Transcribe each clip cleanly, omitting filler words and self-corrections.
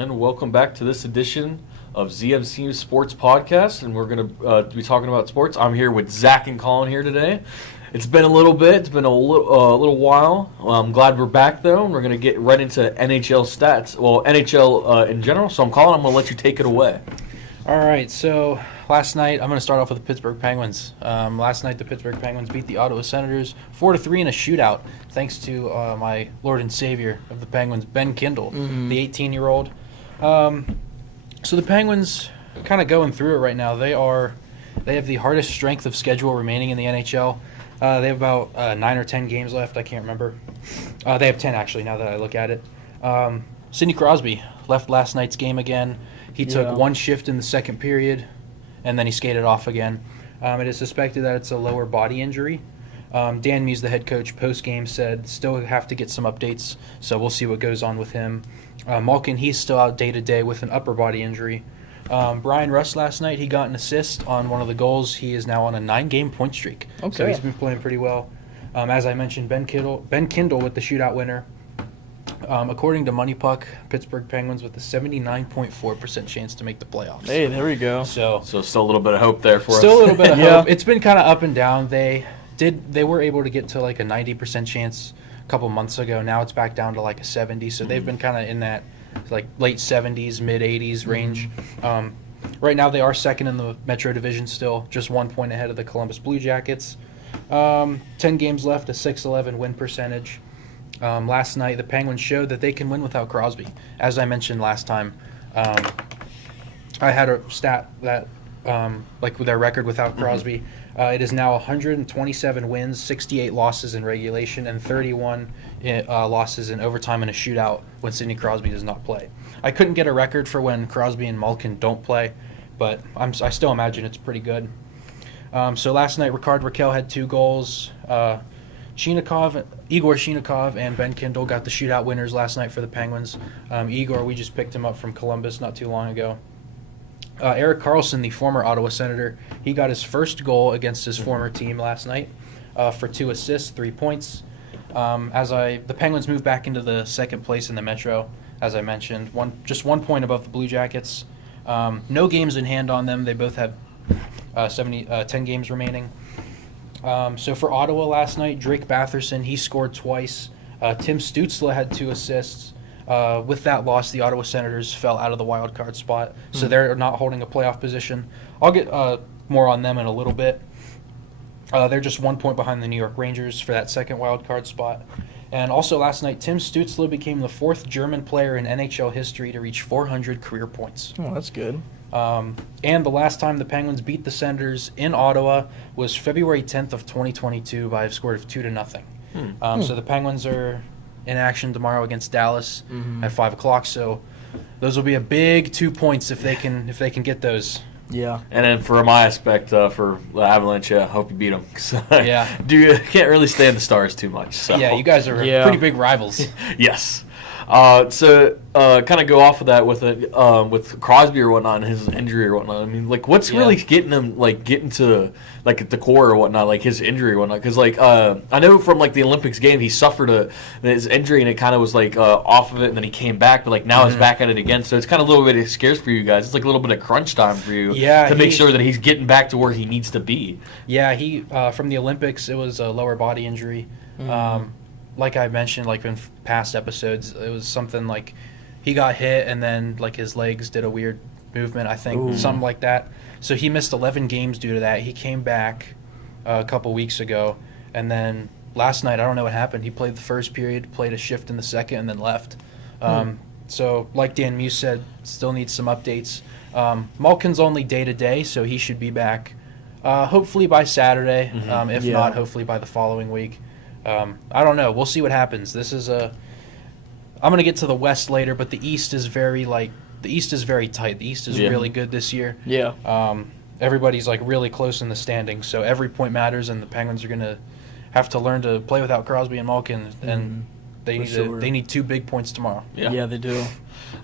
and welcome back to this edition of ZMC Sports Podcast, and we're going to be talking about sports. I'm here with Zach and Colin here today. It's been a little bit. It's been a little while. I'm glad we're back, though, and we're going to get right into NHL stats. Well, NHL in general. So, Colin, I'm going to let you take it away. All right, so last night, I'm going to start off with the Pittsburgh Penguins. Last night, the Pittsburgh Penguins beat the Ottawa Senators 4-3 in a shootout, thanks to my Lord and Savior of the Penguins, Ben Kindle, the 18-year-old. So the Penguins kind of going through it right now. They have the hardest strength of schedule remaining in the NHL. They have about 9 or 10 games left. I can't remember. They have 10, actually, now that I look at it. Sidney Crosby left last night's game again. He took one shift in the second period, and then he skated off again. It is suspected that it's a lower body injury. Dan Muse, the head coach, post-game said still have to get some updates, so we'll see what goes on with him. Malkin, he's still out day-to-day with an upper body injury. Brian Rust last night, he got an assist on one of the goals. He is now on a 9-game point streak. Okay. So he's been playing pretty well. As I mentioned, Ben Kindle with the shootout winner. According to Money Puck, Pittsburgh Penguins with a 79.4% chance to make the playoffs. Hey, there we go. So still a little bit of hope there for us. Still a little bit of hope. It's been kind of up and down. They were able to get to like a 90% chance a couple months ago. Now it's back down to like a 70. So they've been kind of in that like late 70s, mid 80s range. Right now they are second in the Metro Division still, just 1 point ahead of the Columbus Blue Jackets. 10 games left, a .611 win percentage. Last night, the Penguins showed that they can win without Crosby. As I mentioned last time, I had a stat that, like with their record without Crosby, it is now 127 wins, 68 losses in regulation, and 31 losses in overtime in a shootout when Sidney Crosby does not play. I couldn't get a record for when Crosby and Malkin don't play, but I still imagine it's pretty good. So last night, Rickard Rakell had 2 goals. Igor Shinikov and Ben Kindle got the shootout winners last night for the Penguins. Igor, we just picked him up from Columbus not too long ago. Erik Karlsson, the former Ottawa Senator, he got his first goal against his former team last night for 2 assists, 3 points. The Penguins moved back into the second place in the Metro, as I mentioned, just 1 point above the Blue Jackets. No games in hand on them. They both have 10 games remaining. So for Ottawa last night, Drake Batherson, he scored twice. Tim Stützle had 2 assists. With that loss, the Ottawa Senators fell out of the wild card spot, so they're not holding a playoff position. I'll get more on them in a little bit. They're just 1 point behind the New York Rangers for that second wild card spot. And also last night, Tim Stützle became the 4th German player in NHL history to reach 400 career points. Oh, that's good. And the last time the Penguins beat the Senators in Ottawa was February 10th of 2022 by a score of 2-0. So the Penguins are in action tomorrow against Dallas at 5 o'clock. So those will be a big 2 points if they can get those. Yeah. And then for my aspect, for the Avalanche, I hope you beat them. Yeah. Can't really stand the Stars too much. So. Yeah, you guys are pretty big rivals. Yes. So kind of go off of that with Crosby or whatnot and his injury or whatnot. I mean, like, what's really getting him getting to at the core or whatnot, like his injury or whatnot? Because I know from the Olympics game he suffered his injury and it kind of was off of it and then he came back, but now he's back at it again. So it's kind of a little bit scarce for you guys. It's like a little bit of crunch time for you to make sure that he's getting back to where he needs to be. Yeah, he from the Olympics it was a lower body injury. Like I mentioned, in past episodes, it was something like he got hit and then his legs did a weird movement, I think, something like that. So he missed 11 games due to that. He came back a couple weeks ago, and then last night, I don't know what happened. He played the first period, played a shift in the second, and then left. So like Dan Muse said, still needs some updates. Malkin's only day-to-day, so he should be back hopefully by Saturday. If not, hopefully by the following week. I don't know. We'll see what happens. I'm going to get to the West later, but the East is very tight. The East is really good this year. Yeah. Everybody's really close in the standings, so every point matters, and the Penguins are going to have to learn to play without Crosby and Malkin and They need 2 big points tomorrow. Yeah, they do.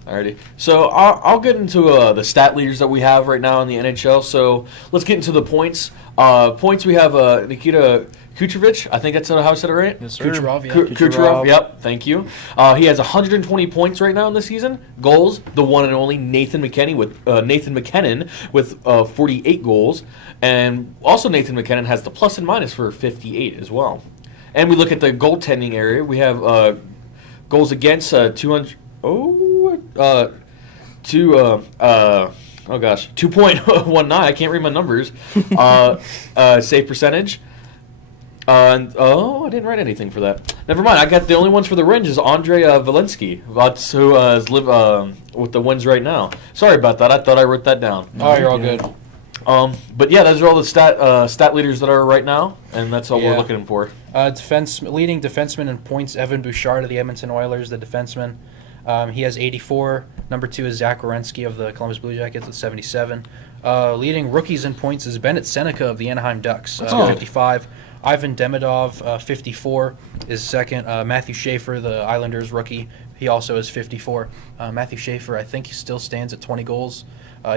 Alrighty. So I'll get into the stat leaders that we have right now in the NHL. So let's get into the points. Points we have Nikita Kucherov. I think that's how I said it right. Yes, sir. Kucherov, yeah. Kucherov. Yep. Thank you. He has 120 points right now in this season. Goals, the one and only Nathan McKinnon with 48 goals, and also Nathan McKinnon has the plus and minus for 58 as well. And we look at the goaltending area. We have goals against 200. 2.19. I can't read my numbers. Save percentage. I didn't write anything for that. Never mind. I got the only ones for the Rangers is Andre Valensky, who is with the Wins right now. Sorry about that. I thought I wrote that down. Oh, you're all good. But yeah, those are all the stat leaders that are right now, and that's all we're looking for. Leading defenseman in points, Evan Bouchard of the Edmonton Oilers, the defenseman. He has 84. Number 2 is Zach Werenski of the Columbus Blue Jackets with 77. Leading rookies in points is Bennett Seneca of the Anaheim Ducks, 55. Ivan Demidov, 54, is second. Matthew Schaefer, the Islanders rookie, he also is 54. Matthew Schaefer, I think he still stands at 20 goals.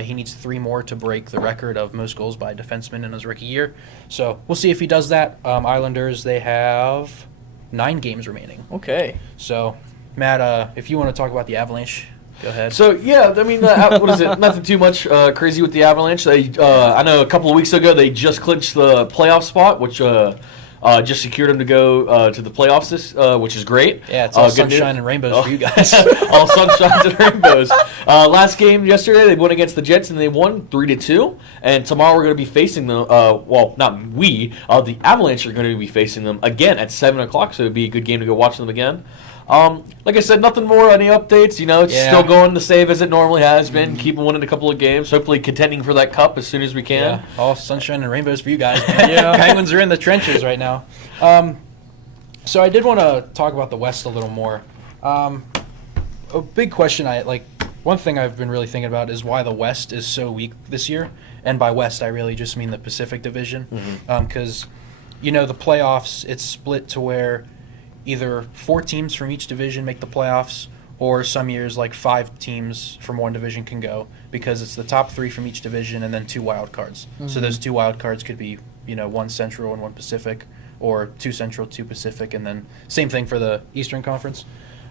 He needs 3 more to break the record of most goals by a defenseman in his rookie year. So we'll see if he does that. Islanders, they have 9 games remaining. Okay. So, Matt, if you want to talk about the Avalanche, go ahead. So, yeah, I mean, what is it? Nothing too much crazy with the Avalanche. They, I know a couple of weeks ago they just clinched the playoff spot, which just secured them to go to the playoffs, which is great. Yeah, it's all sunshine and rainbows for you guys. All sunshine and rainbows. Last game yesterday, they went against the Jets, and they won 3-2. And tomorrow we're going to be facing them. The Avalanche are going to be facing them again at 7 o'clock, so it would be a good game to go watch them again. Like I said, nothing more, any updates. It's still going the same as it normally has been. Keeping winning a couple of games. Hopefully contending for that cup as soon as we can. Yeah, all sunshine and rainbows for you guys. Penguins are in the trenches right now. So I did want to talk about the West a little more. A big question one thing I've been really thinking about is why the West is so weak this year. And by West, I really just mean the Pacific Division. Because, the playoffs, it's split to where either 4 teams from each division make the playoffs, or some years 5 teams from one division can go, because it's the top 3 from each division and then 2 wild cards. So those 2 wild cards could be 1 Central and 1 Pacific, or 2 Central, 2 Pacific, and then same thing for the Eastern Conference.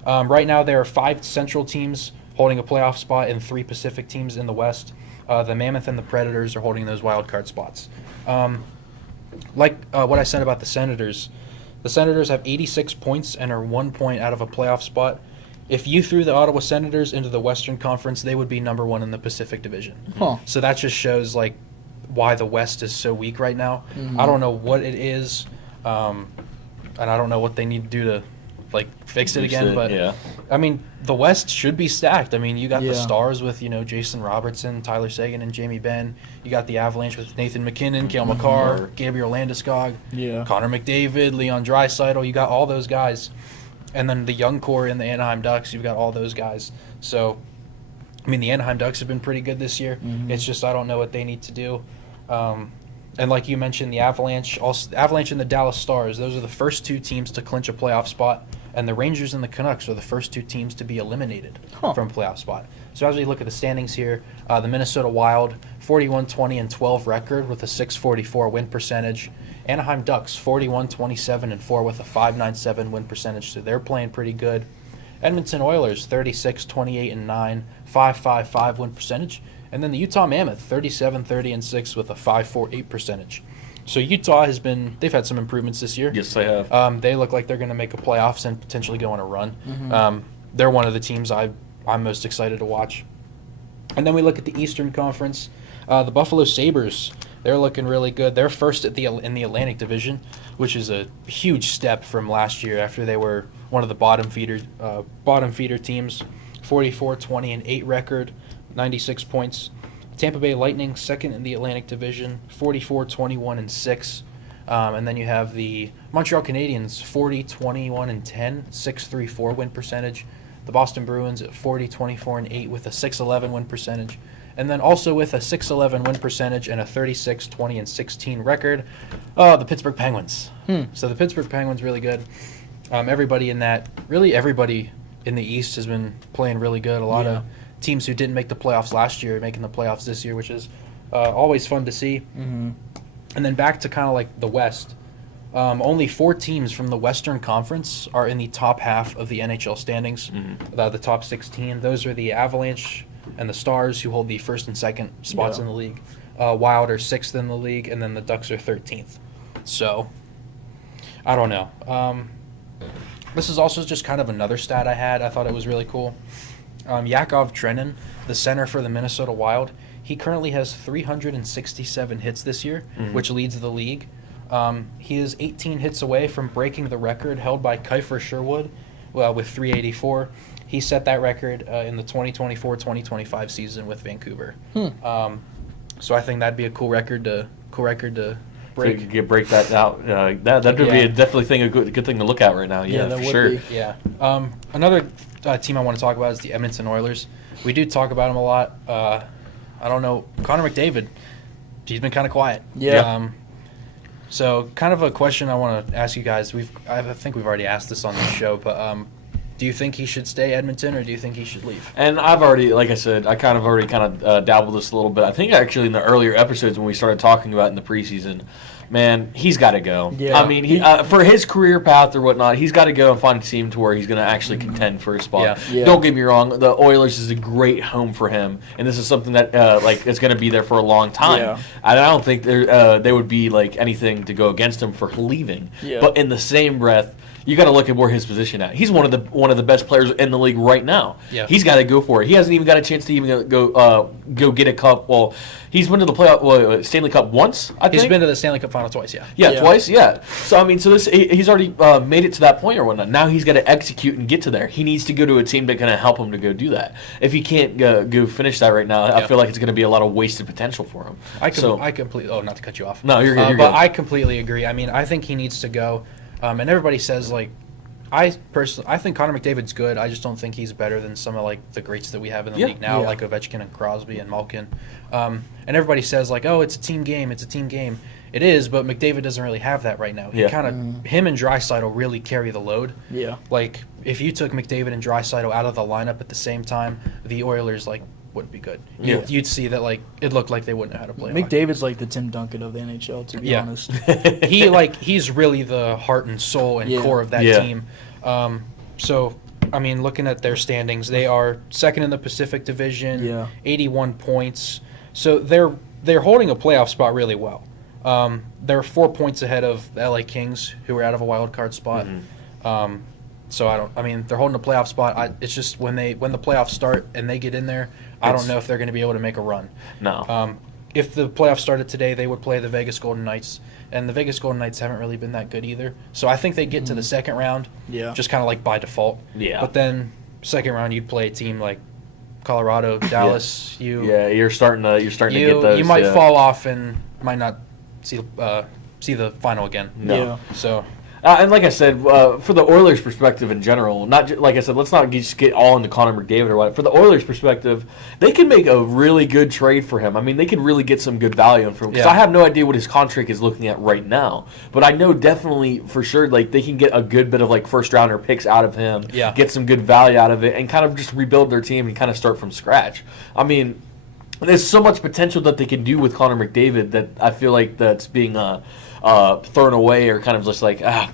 Right now there are 5 Central teams holding a playoff spot and 3 Pacific teams in the West. The Mammoth and the Predators are holding those wild card spots. What I said about the Senators have 86 points and are 1 point out of a playoff spot. If you threw the Ottawa Senators into the Western Conference, they would be number 1 in the Pacific Division. So that just shows why the West is so weak right now. I don't know what it is, and I don't know what they need to do to fix it again. But I mean, the West should be stacked. I mean, you got the Stars with Jason Robertson, Tyler Seguin, and Jamie Benn. You got the Avalanche with Nathan McKinnon, Cale Makar, Gabriel Landeskog, Connor McDavid, Leon Draisaitl. You got all those guys, and then the young core in the Anaheim Ducks. You've got all those guys. So, I mean, the Anaheim Ducks have been pretty good this year. It's just I don't know what they need to do. And like you mentioned, the Avalanche, and the Dallas Stars, those are the first 2 teams to clinch a playoff spot. And the Rangers and the Canucks are the first 2 teams to be eliminated from a playoff spot. So as we look at the standings here, the Minnesota Wild, 41-20-12 record with a .644 win percentage. Anaheim Ducks, 41-27-4 with a .597 win percentage. So they're playing pretty good. Edmonton Oilers, 36-28-9, .555 win percentage. And then the Utah Mammoth, 37-30-6 with a .548 percentage. So Utah they've had some improvements this year. Yes, they have. They look like they're going to make a playoffs and potentially go on a run. They're one of the teams I'm most excited to watch. And then we look at the Eastern Conference. The Buffalo Sabres, they're looking really good. They're first in the Atlantic Division, which is a huge step from last year after they were one of the bottom feeder teams. 44-20-8 record, 96 points. Tampa Bay Lightning, second in the Atlantic Division, 44-21-6. And then you have the Montreal Canadiens, 40-21-10, .634 win percentage. The Boston Bruins at 40-24-8 with a .611 win percentage. And then also with a .611 win percentage and a 36-20-16 record, the Pittsburgh Penguins. So the Pittsburgh Penguins really good. everybody in the East has been playing really good. A lot of teams who didn't make the playoffs last year are making the playoffs this year, which is always fun to see. Mm-hmm. And then back to kind of like the West. Only 4 teams from the Western Conference are in the top half of the NHL standings, the top 16. Those are the Avalanche and the Stars, who hold the first and second spots in the league. Wild are 6th in the league, and then the Ducks are 13th. So, I don't know. This is also just kind of another stat I had. I thought it was really cool. Yakov Trenin, the center for the Minnesota Wild, he currently has 367 hits this year, which leads the league. He is 18 hits away from breaking the record held by Kiefer Sherwood with 384. He set that record in the 2024-2025 season with Vancouver. So I think that'd be a cool record to break. So break that out. That would be definitely a good thing to look at right now. Yeah, that for would sure. be. Yeah. Another team I want to talk about is the Edmonton Oilers. We do talk about them a lot. I don't know. Connor McDavid, he's been kind of quiet. Yeah. So kind of a question I want to ask you guys. I think we've already asked this on the show, but do you think he should stay Edmonton, or do you think he should leave? And I've already, like I said, I kind of dabbled this a little bit. I think actually in the earlier episodes when we started talking about it in the preseason, man, he's got to go. Yeah. I mean, he for his career path or whatnot, he's got to go and find a team to where he's going to actually contend for a spot. Yeah. Don't get me wrong, the Oilers is a great home for him, and this is something that is going to be there for a long time. Yeah. And I don't think they would be anything to go against him for leaving. Yeah. But in the same breath, you got to look at where his position at. He's one of the best players in the league right now. Yeah. He's got to go for it. He hasn't even got a chance to even go get a cup. Well, he's been to the Stanley Cup once. I think He's been to the Stanley Cup final twice. Yeah. Yeah, twice. Yeah. So I mean, he's already made it to that point or whatnot. Now he's got to execute and get to there. He needs to go to a team that's going to help him to go do that. If he can't go finish that right now, I feel like it's going to be a lot of wasted potential for him. I completely. Oh, not to cut you off. No, you're good. But I completely agree. I mean, I think he needs to go. And everybody says I think Connor McDavid's good. I just don't think he's better than some of the greats that we have in the league now, like Ovechkin and Crosby and Malkin. And everybody says oh, it's a team game. It's a team game. It is, but McDavid doesn't really have that right now. Him and Draisaitl really carry the load. Yeah. If you took McDavid and Draisaitl out of the lineup at the same time, the Oilers wouldn't be good. You'd see that it looked like they wouldn't know how to play. McDavid's like the Tim Duncan of the NHL, to be honest. He's really the heart and soul and core of that team. So I mean, looking at their standings, they are second in the Pacific Division, 81 points. So they're holding a playoff spot really well. They're 4 points ahead of the LA Kings, who are out of a wild card spot. So they're holding a playoff spot. It's just when the playoffs start and they get in there, I don't know if they're going to be able to make a run. No. If the playoffs started today, they would play the Vegas Golden Knights, and the Vegas Golden Knights haven't really been that good either. So I think they get to the second round, just kind of by default. Yeah. But then second round, you'd play a team like Colorado, Dallas. You're starting to get those. You might fall off and might not see the final again. No. Yeah. So. And like I said, for the Oilers' perspective in general, like I said, let's not just get all into Connor McDavid or what. For the Oilers' perspective, they can make a really good trade for him. I mean, they could really get some good value from him. Because I have no idea what his contract is looking at right now. But I know definitely for sure, they can get a good bit of first-rounder picks out of him, get some good value out of it, and kind of just rebuild their team and kind of start from scratch. I mean, there's so much potential that they can do with Connor McDavid that I feel like that's being thrown away or kind of just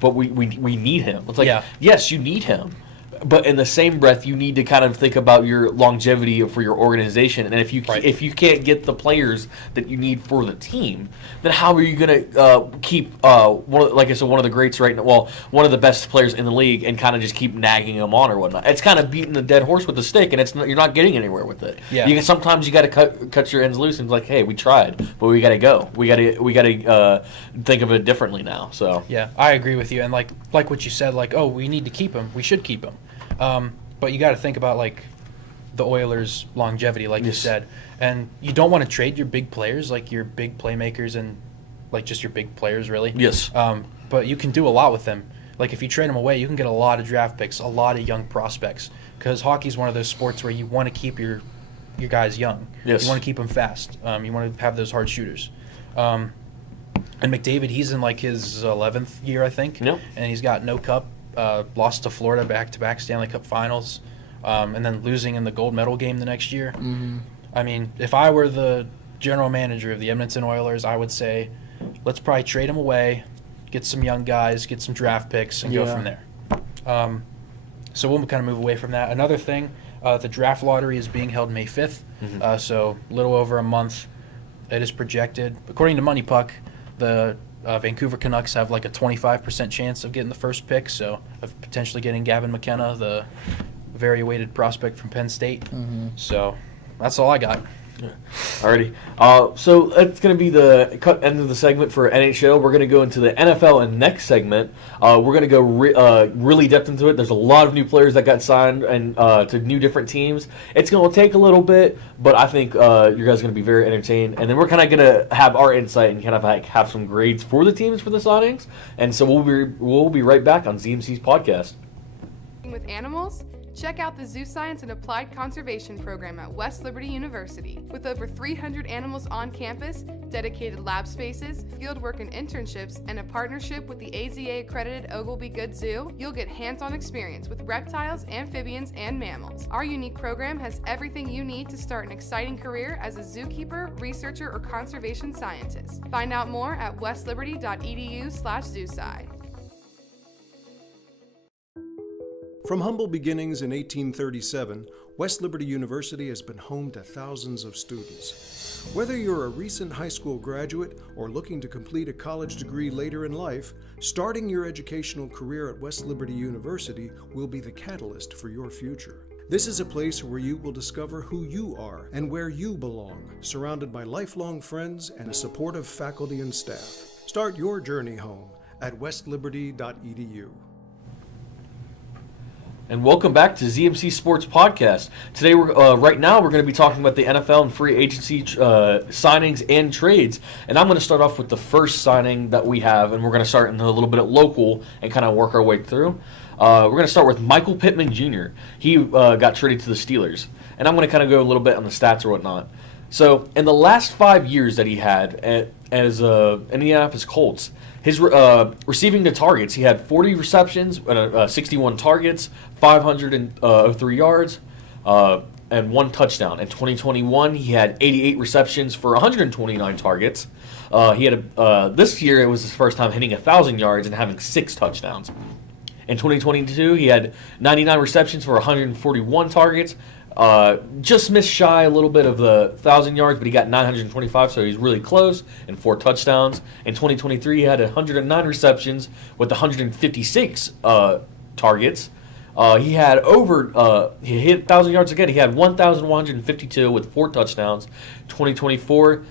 but we need him. It's yes, you need him, but in the same breath, you need to kind of think about your longevity for your organization. And if you can't get the players that you need for the team, then how are you going to keep one of the greats right now? Well, one of the best players in the league, and kind of just keep nagging him on or whatnot. It's kind of beating the dead horse with a stick, and you're not getting anywhere with it. Yeah. Sometimes you got to cut your ends loose and hey, we tried, but we got to go. We got to think of it differently now. So yeah, I agree with you. And like what you said, oh, we need to keep him. We should keep him. But you got to think about the Oilers' longevity, you said, and you don't want to trade your big players, your big playmakers, and just your big players, really. Yes. But you can do a lot with them. If you trade them away, you can get a lot of draft picks, a lot of young prospects, because hockey's one of those sports where you want to keep your guys young. Yes. You want to keep them fast. You want to have those hard shooters. And McDavid, he's in his 11th year, I think. Yep. And he's got no cup lost to Florida back-to-back Stanley Cup Finals, and then losing in the gold medal game the next year. Mm-hmm. I mean, if I were the general manager of the Edmonton Oilers, I would say, let's probably trade him away, get some young guys, get some draft picks, and go from there. So we'll kind of move away from that. Another thing, the draft lottery is being held May 5th, so a little over a month. It is projected, according to Money Puck, the Vancouver Canucks have like a 25% chance of getting the first pick, so of potentially getting Gavin McKenna, the very awaited prospect from Penn State. Mm-hmm. So that's all I got. Alrighty. So that's going to be the end of the segment for NHL. We're going to go into the NFL and next segment. We're going to go really depth into it. There's a lot of new players that got signed and to new different teams. It's going to take a little bit, but I think you guys are going to be very entertained. And then we're kind of going to have our insight and kind of like have some grades for the teams for the signings. And so we'll be right back on ZMC's podcast. With animals? Check out the Zoo Science and Applied Conservation program at West Liberty University. With over 300 animals on campus, dedicated lab spaces, fieldwork and internships, and a partnership with the AZA-accredited Oglebay Good Zoo, you'll get hands-on experience with reptiles, amphibians, and mammals. Our unique program has everything you need to start an exciting career as a zookeeper, researcher, or conservation scientist. Find out more at westliberty.edu/zoosci. From humble beginnings in 1837, West Liberty University has been home to thousands of students. Whether you're a recent high school graduate or looking to complete a college degree later in life, starting your educational career at West Liberty University will be the catalyst for your future. This is a place where you will discover who you are and where you belong, surrounded by lifelong friends and a supportive faculty and staff. Start your journey home at westliberty.edu. And welcome back to ZMC Sports Podcast. Today, right now, we're going to be talking about the NFL and free agency signings and trades. And I'm going to start off with the first signing that we have, and we're going to start in a little bit at local and kind of work our way through. We're going to start with Michael Pittman Jr. He got traded to the Steelers. And I'm going to kind of go a little bit on the stats or whatnot. So, in the last 5 years that he had as Indianapolis Colts, his receiving the targets, he had 40 receptions, 61 targets, 503 yards, and 1 touchdown. In 2021, he had 88 receptions for 129 targets. He had this year, it was his first time hitting 1,000 yards and having 6 touchdowns. In 2022, he had 99 receptions for 141 targets. Just missed shy a little bit of the 1,000 yards, but he got 925, so he's really close, and 4 touchdowns. In 2023, he had 109 receptions with 156 targets. He had he hit 1,000 yards again. He had 1,152 with 4 touchdowns. 2024,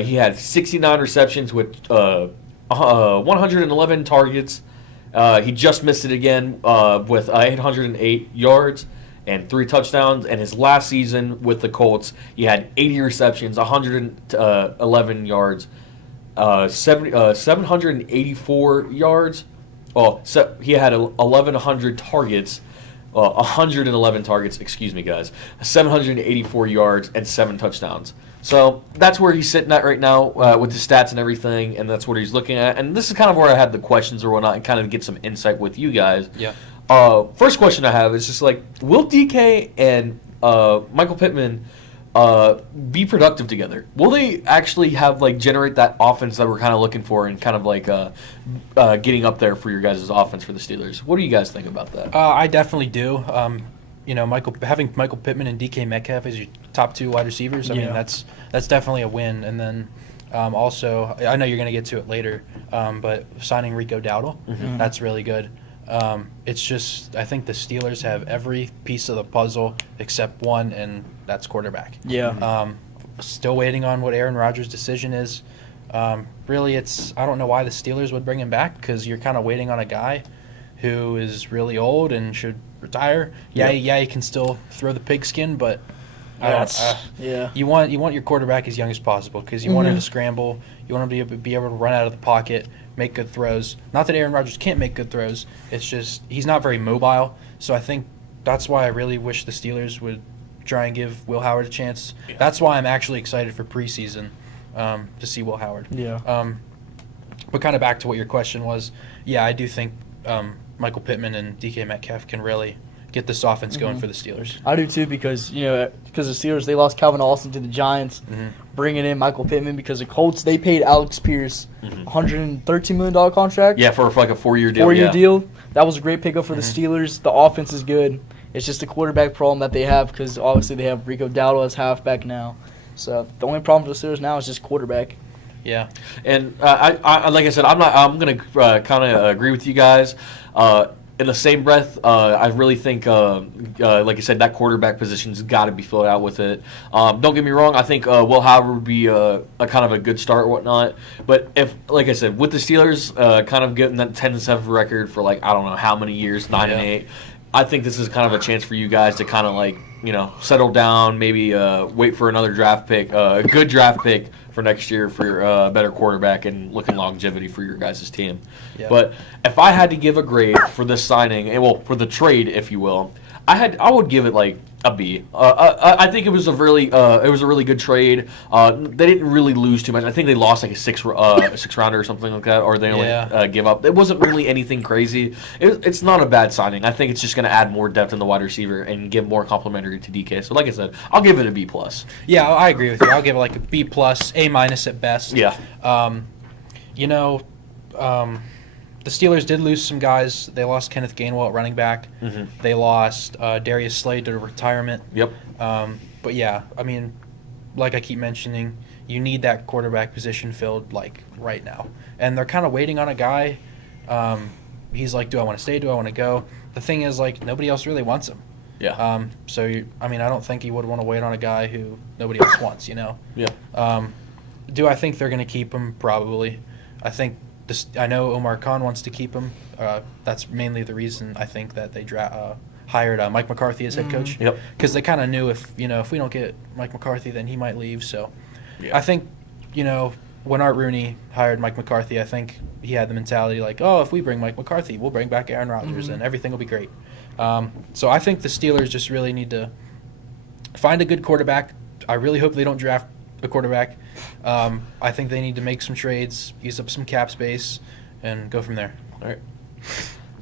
he had 69 receptions with 111 targets. He just missed it again with 808 yards and 3 touchdowns. And his last season with the Colts, he had 80 receptions, 111 yards, 784 yards. Well, he had 1,100 targets, 111 targets, excuse me, guys, 784 yards and 7 touchdowns. So that's where he's sitting at right now with the stats and everything, and that's what he's looking at. And this is kind of where I had the questions or whatnot and kind of get some insight with you guys. Yeah. First question I have is just like, will DK and Michael Pittman be productive together? Will they actually have generate that offense that we're kind of looking for and kind of getting up there for your guys' offense for the Steelers? What do you guys think about that? I definitely do. Having Michael Pittman and DK Metcalf as your top 2 wide receivers, I mean, that's definitely a win. And then also, I know you're going to get to it later, but signing Rico Dowdle, that's really good. It's just, I think the Steelers have every piece of the puzzle except one, and that's quarterback. Yeah. Still waiting on what Aaron Rodgers' decision is. Really, I don't know why the Steelers would bring him back, because you're kind of waiting on a guy who is really old and should retire. Yeah, he can still throw the pigskin, but you want your quarterback as young as possible, because you want him to scramble. You want him to be able to run out of the pocket, make good throws. Not that Aaron Rodgers can't make good throws. It's just he's not very mobile. So I think that's why I really wish the Steelers would try and give Will Howard a chance. Yeah. That's why I'm actually excited for preseason to see Will Howard. Yeah. But kind of back to what your question was, yeah, I do think Michael Pittman and DK Metcalf can really get this offense going for the Steelers. I do too because the Steelers, they lost Calvin Austin to the Giants, bringing in Michael Pittman because the Colts, they paid Alex Pierce $113 million contract. Yeah, for like a 4-year deal. 4-year deal. That was a great pickup for the Steelers. The offense is good. It's just the quarterback problem that they have because obviously they have Rico Dowdle as halfback now. So the only problem for the Steelers now is just quarterback. Yeah, and I like I said, I'm going to kind of agree with you guys. In the same breath, I really think, like I said, that quarterback position's got to be filled out with it. Don't get me wrong, I think Will Howard would be a kind of a good start and whatnot. But if, like I said, with the Steelers kind of getting that 10-7 record for like I don't know how many years, 9-8, I think this is kind of a chance for you guys to kind of like settle down, maybe wait for another draft pick, a good draft pick for next year for a better quarterback and looking longevity for your guys' team. Yeah. But if I had to give a grade for this signing, for the trade, if you will, I would give it like a B. I think it was a really good trade. They didn't really lose too much. I think they lost like a six rounder or something like that, or they only give up. It wasn't really anything crazy. It's not a bad signing. I think it's just going to add more depth in the wide receiver and give more complimentary to DK. So like I said, I'll give it a B+. Yeah, I agree with you. I'll give it like a B+, A- at best. Yeah. The Steelers did lose some guys. They lost Kenneth Gainwell at running back. They lost Darius Slade to retirement. Yep. But yeah, I mean, like I keep mentioning, you need that quarterback position filled like right now. And they're kind of waiting on a guy. He's like, do I want to stay? Do I want to go? The thing is, like, nobody else really wants him. Yeah. I don't think you would want to wait on a guy who nobody else wants, Yeah. Do I think they're going to keep him? Probably. I know Omar Khan wants to keep him. That's mainly the reason I think that they hired Mike McCarthy as head coach. Yep. Because they kind of knew if we don't get Mike McCarthy, then he might leave. So Yeah. I think, when Art Rooney hired Mike McCarthy, I think he had the mentality like, oh, if we bring Mike McCarthy, we'll bring back Aaron Rodgers and everything will be great. So I think the Steelers just really need to find a good quarterback. I really hope they don't draft a quarterback. I think they need to make some trades, use up some cap space, and go from there. All right.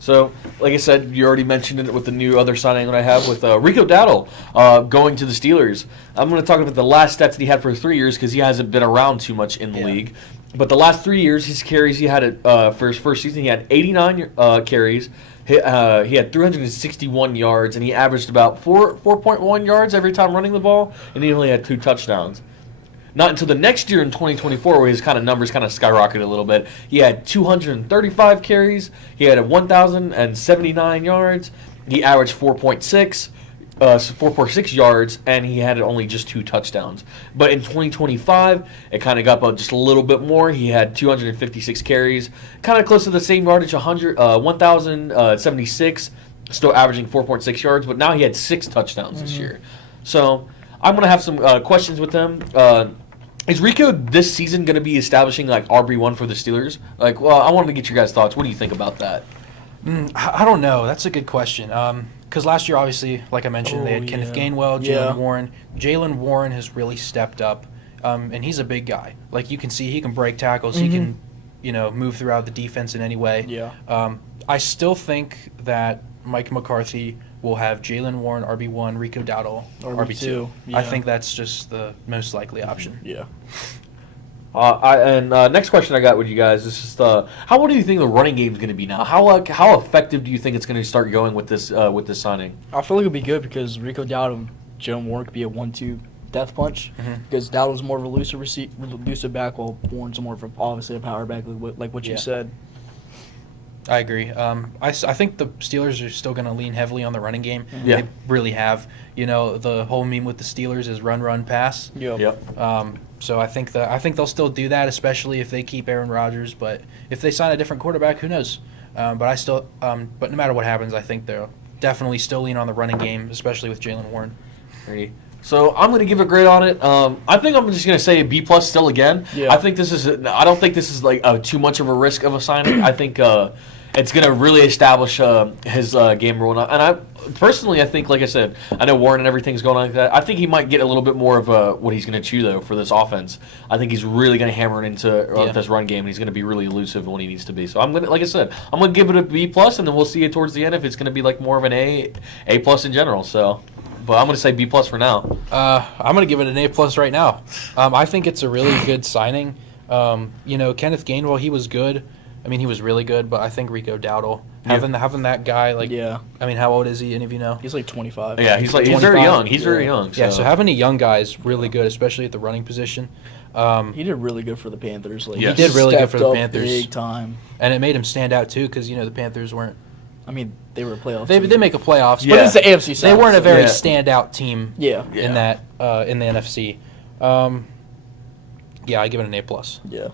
So, like I said, you already mentioned it with the new other signing that I have with Rico Dowdle going to the Steelers. I'm going to talk about the last stats that he had for 3 years because he hasn't been around too much in the league. But the last 3 years, his carries, he had for his first season, he had 89 carries. He had 361 yards, and he averaged about 4.1 yards every time running the ball, and he only had 2 touchdowns. Not until the next year in 2024 where his kind of numbers kind of skyrocketed a little bit. He had 235 carries. He had 1,079 yards. He averaged 4.6 yards, and he had only just 2 touchdowns. But in 2025, it kind of got up just a little bit more. He had 256 carries, kind of close to the same yardage, 1,076, still averaging 4.6 yards. But now he had 6 touchdowns this year. So I'm going to have some questions with him. Is Rico this season going to be establishing like RB1 for the Steelers? Like, well, I wanted to get your guys' thoughts. What do you think about that? I don't know. That's a good question. Because last year, obviously, like I mentioned, they had Kenneth Gainwell, Jalen Warren. Jalen Warren has really stepped up, and he's a big guy. Like you can see, he can break tackles. He can, move throughout the defense in any way. Yeah. I still think that Mike McCarthy will have Jalen Warren RB1, Rico Dowdle RB2. Yeah. I think that's just the most likely option. Yeah. Next question I got with you guys is just how do you think the running game is going to be now? How effective do you think it's going to start going with this signing? I feel like it'll be good because Rico Dowdle and Jalen Warren could be a 1-2 death punch because Dowdle's more of a looser back, while Warren's more of obviously a power back, like what you said. I agree. I think the Steelers are still going to lean heavily on the running game. Yeah. They really have. The whole meme with the Steelers is run, run, pass. Yep. So I think they'll still do that, especially if they keep Aaron Rodgers. But if they sign a different quarterback, who knows? But no matter what happens, I think they'll definitely still lean on the running game, especially with Jalen Warren. Great. So I'm going to give a grade on it. I think I'm just going to say a B+ still again. Yeah. I don't think this is like too much of a risk of a signing. I think it's going to really establish his game role. And I personally, I think, like I said, I know Warren and everything's going on like that. I think he might get a little bit more of what he's going to chew, though, for this offense. I think he's really going to hammer it into this run game, and he's going to be really elusive when he needs to be. So I'm going to, like I said, I'm going to give it a B+, and then we'll see it towards the end if it's going to be like more of an A+ in general. So, but I'm going to say B+ for now. I'm going to give it an A+ right now. I think it's a really good signing. Kenneth Gainwell, he was good. I mean, he was really good, but I think Rico Dowdle, having that guy, like, I mean, how old is he? Any of you know? He's like 25. Yeah, he's very young. He's very young. So. Yeah, so having a young guy is really good, especially at the running position. He did really good for the Panthers. Like, He did really good for the Panthers. Big time. And it made him stand out, too, because, the Panthers weren't. I mean, they were a playoff They make a playoffs, but it's the AFC South. They weren't a very standout team in that in the NFC. I give it an A+. Yeah.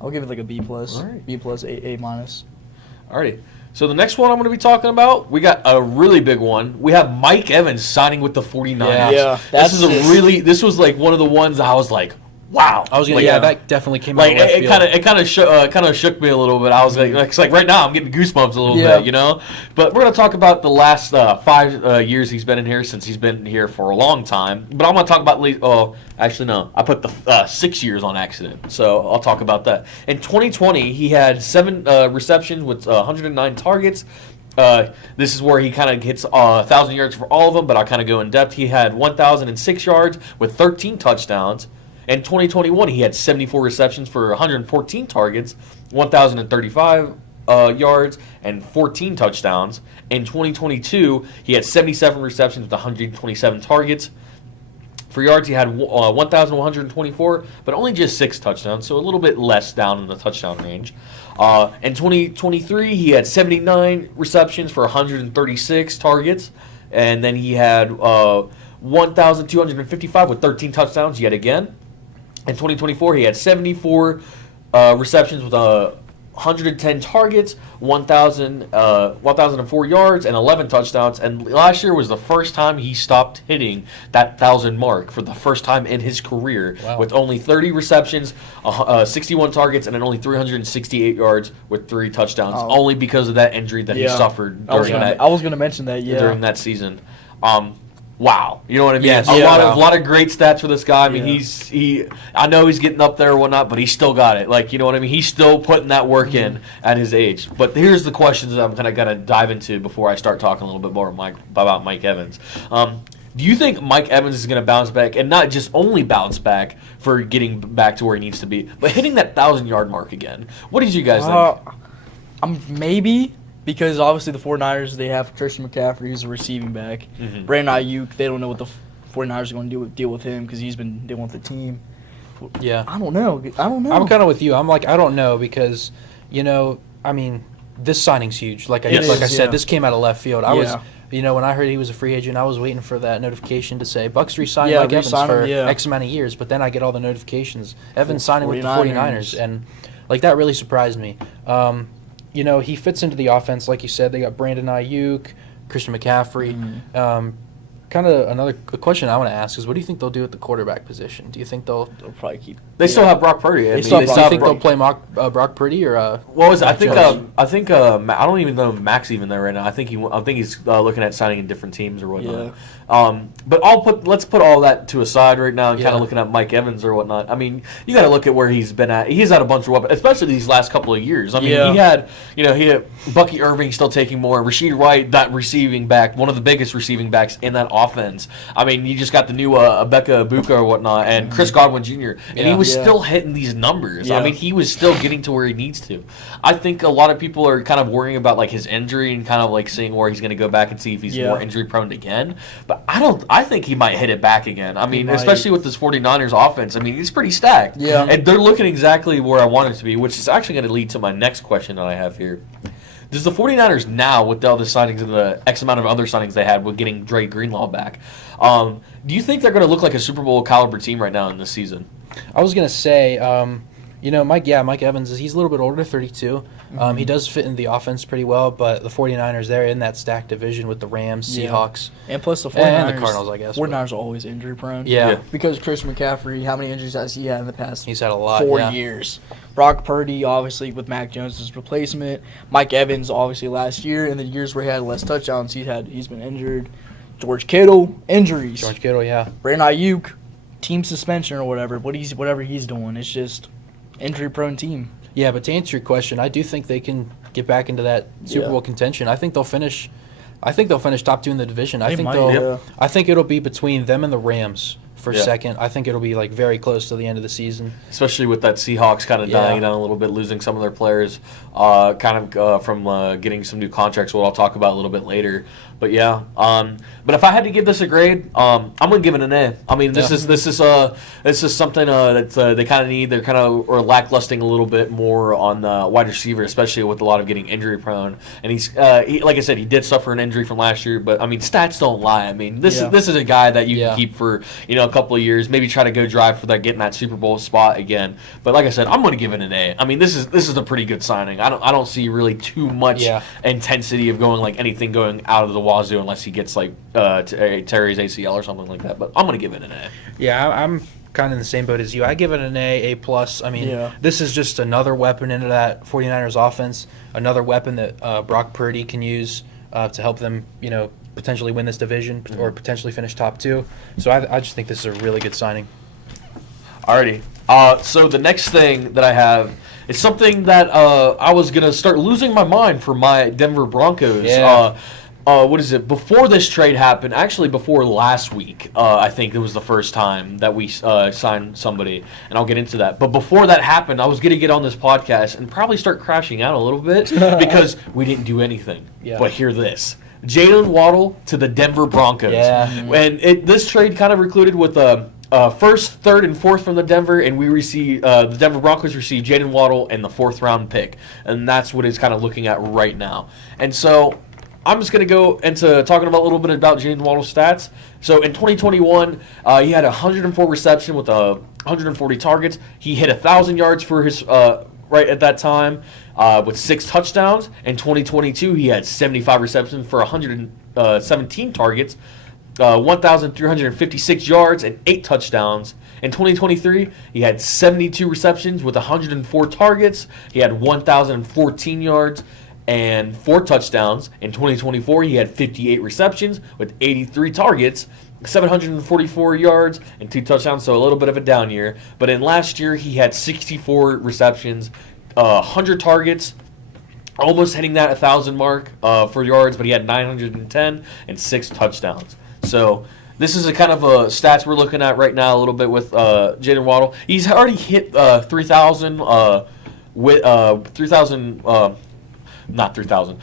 I'll give it like a B+. Right. B+, A-. Alrighty. So the next one I'm going to be talking about, we got a really big one. We have Mike Evans signing with the 49ers. Yeah. This was like one of the ones I was like, wow. I was gonna, that definitely came out of left field. It kind of shook me a little bit. I was like right now I'm getting goosebumps a little bit, But we're gonna talk about the last 5 years he's been in here, since he's been here for a long time. But I'm gonna talk about actually no, I put the 6 years on accident, so I'll talk about that. In 2020, he had 7 receptions with 109 targets. This is where he kind of hits 1,000 yards for all of them, but I'll kind of go in depth. He had 1,006 yards with 13 touchdowns. In 2021, he had 74 receptions for 114 targets, 1,035 yards, and 14 touchdowns. In 2022, he had 77 receptions with 127 targets. For yards, he had 1,124, but only just 6 touchdowns, so a little bit less down in the touchdown range. In 2023, he had 79 receptions for 136 targets, and then he had 1,255 with 13 touchdowns yet again. In 2024, he had 74 receptions with 110 targets, 1,004 yards, and 11 touchdowns. And last year was the first time he stopped hitting that 1,000 mark for the first time in his career, with only 30 receptions, 61 targets, and then only 368 yards with 3 touchdowns, only because of that injury that he suffered during that. I was going to mention that, during that season. Wow, you know what I mean? Yes. A lot of great stats for this guy. I mean, I know he's getting up there and whatnot, but he's still got it. Like, you know what I mean? He's still putting that work in at his age. But here's the questions that I'm kind of going to dive into before I start talking a little bit more about Mike Evans. Do you think Mike Evans is going to bounce back, and not just only bounce back for getting back to where he needs to be, but hitting that 1,000-yard mark again? What did you guys think? Maybe. Because obviously the 49ers, they have Christian McCaffrey, who's a receiving back. Brandon Ayuk, they don't know what the 49ers are going to deal with him because he's been dealing with the team. Yeah. I don't know. I'm kind of with you. I'm like, I don't know because, I mean, this signing's huge. Like I said, this came out of left field. I was, when I heard he was a free agent, I was waiting for that notification to say Bucks re-signed Mike Evans for X amount of years. But then I get all the notifications. Evans signing with the 49ers. And, that really surprised me. He fits into the offense, like you said. They got Brandon Ayuk, Christian McCaffrey. Kind of another question I want to ask is, what do you think they'll do at the quarterback position? Do you think they'll probably keep? They still have Brock Purdy. Do you think they'll play Brock Purdy or? What was it? I think I don't even know if Mac's even there right now. I think he's looking at signing in different teams or whatnot. But let's put all that to a side right now and kind of looking at Mike Evans or whatnot. I mean, you got to look at where he's been at. He's had a bunch of weapons, especially these last couple of years. I mean, he had Bucky Irving still taking more. Rashid White, that receiving back, one of the biggest receiving backs in that offense. I mean, you just got the new Abeka Ibuka or whatnot, and Chris Godwin Jr. And he was still hitting these numbers. I mean, he was still getting to where he needs to. I think a lot of people are kind of worrying about like his injury and kind of like seeing where he's going to go back and see if he's more injury prone again. But I think he might hit it back again. I mean, especially with this 49ers offense. I mean, he's pretty stacked. Yeah. And they're looking exactly where I want it to be, which is actually going to lead to my next question that I have here. Does the 49ers now, with all the signings and the X amount of other signings they had with getting Dre Greenlaw back, do you think they're going to look like a Super Bowl caliber team right now in this season? I was going to say, Mike Evans, he's a little bit older, 32. He does fit in the offense pretty well, but the 49ers, they're in that stacked division with the Rams, Seahawks, and plus the 49ers, and the Cardinals, I guess. 49ers are always injury prone. Yeah. Because Christian McCaffrey, how many injuries has he had in the past He's had a lot, 4 years? Brock Purdy, obviously, with Mac Jones' replacement. Mike Evans, obviously, last year. In the years where he had less touchdowns, he's been injured. George Kittle, injuries. George Kittle, yeah. Brandon Ayuk, team suspension or whatever. Whatever he's doing, it's just injury-prone team. Yeah, but to answer your question, I do think they can get back into that Super Bowl contention. I think they'll finish top 2 in the division. I think it'll be between them and the Rams for second. I think it'll be like very close to the end of the season. Especially with that Seahawks kind of dying down a little bit, losing some of their players from getting some new contracts, what I'll talk about a little bit later. But yeah, but if I had to give this a grade, I'm gonna give it an A. I mean, this is something that they kind of need. They're kind of lacklustering a little bit more on the wide receiver, especially with a lot of getting injury prone. And he, like I said, he did suffer an injury from last year. But I mean, stats don't lie. I mean, this is a guy that you can keep for a couple of years, maybe try to go drive for getting that Super Bowl spot again. But like I said, I'm gonna give it an A. I mean, this is a pretty good signing. I don't see really too much intensity of anything going out of the wazoo unless he gets Terry's ACL or something like that. But I'm going to give it an A. Yeah, I'm kind of in the same boat as you. I give it an A+. I mean, this is just another weapon into that 49ers offense, another weapon that Brock Purdy can use to help them, potentially win this division or potentially finish top 2. So I just think this is a really good signing. Alrighty. So the next thing that I have is something that I was going to start losing my mind for my Denver Broncos. Yeah. What is it? Before this trade happened, actually before last week, I think it was the first time that we signed somebody, and I'll get into that. But before that happened, I was going to get on this podcast and probably start crashing out a little bit because we didn't do anything. Yeah. But hear this. Jalen Waddle to the Denver Broncos. Yeah. And this trade kind of included with first, third, and fourth from the Denver, and we receive the Denver Broncos receive Jalen Waddle and the 4th round pick, and that's what it's kind of looking at right now. And so I'm just going to go into talking about a little bit about Jalen Waddle's stats. So in 2021, he had 104 reception with 140 targets. He hit 1,000 yards for his right at that time with 6 touchdowns. In 2022, he had 75 receptions for 117 targets, 1,356 yards, and 8 touchdowns. In 2023, he had 72 receptions with 104 targets. He had 1,014 yards and 4 touchdowns. In 2024, he had 58 receptions with 83 targets, 744 yards, and 2 touchdowns, so a little bit of a down year. But in last year, he had 64 receptions, 100 targets, almost hitting that 1,000 mark for yards, but he had 910 and 6 touchdowns. So this is a kind of a stats we're looking at right now a little bit with Jalen Waddle. He's already hit 3,000 not 3,000.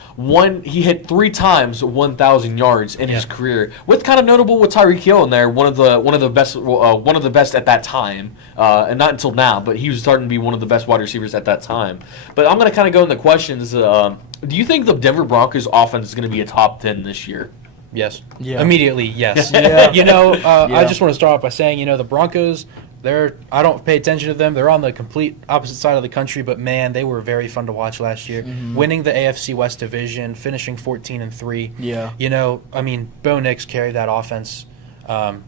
He hit 3 times 1,000 yards in his career. With kind of notable with Tyreek Hill in there, one of the best at that time, and not until now, but he was starting to be one of the best wide receivers at that time. But I'm going to kind of go into questions. Do you think the Denver Broncos offense is going to be a top 10 this year? Yes. Yeah. Immediately, yes. Yeah. I just want to start off by saying, the Broncos, I don't pay attention to them. They're on the complete opposite side of the country, but man, they were very fun to watch last year. Mm-hmm. Winning the AFC West division, finishing 14-3. Yeah. Bo Nix carried that offense all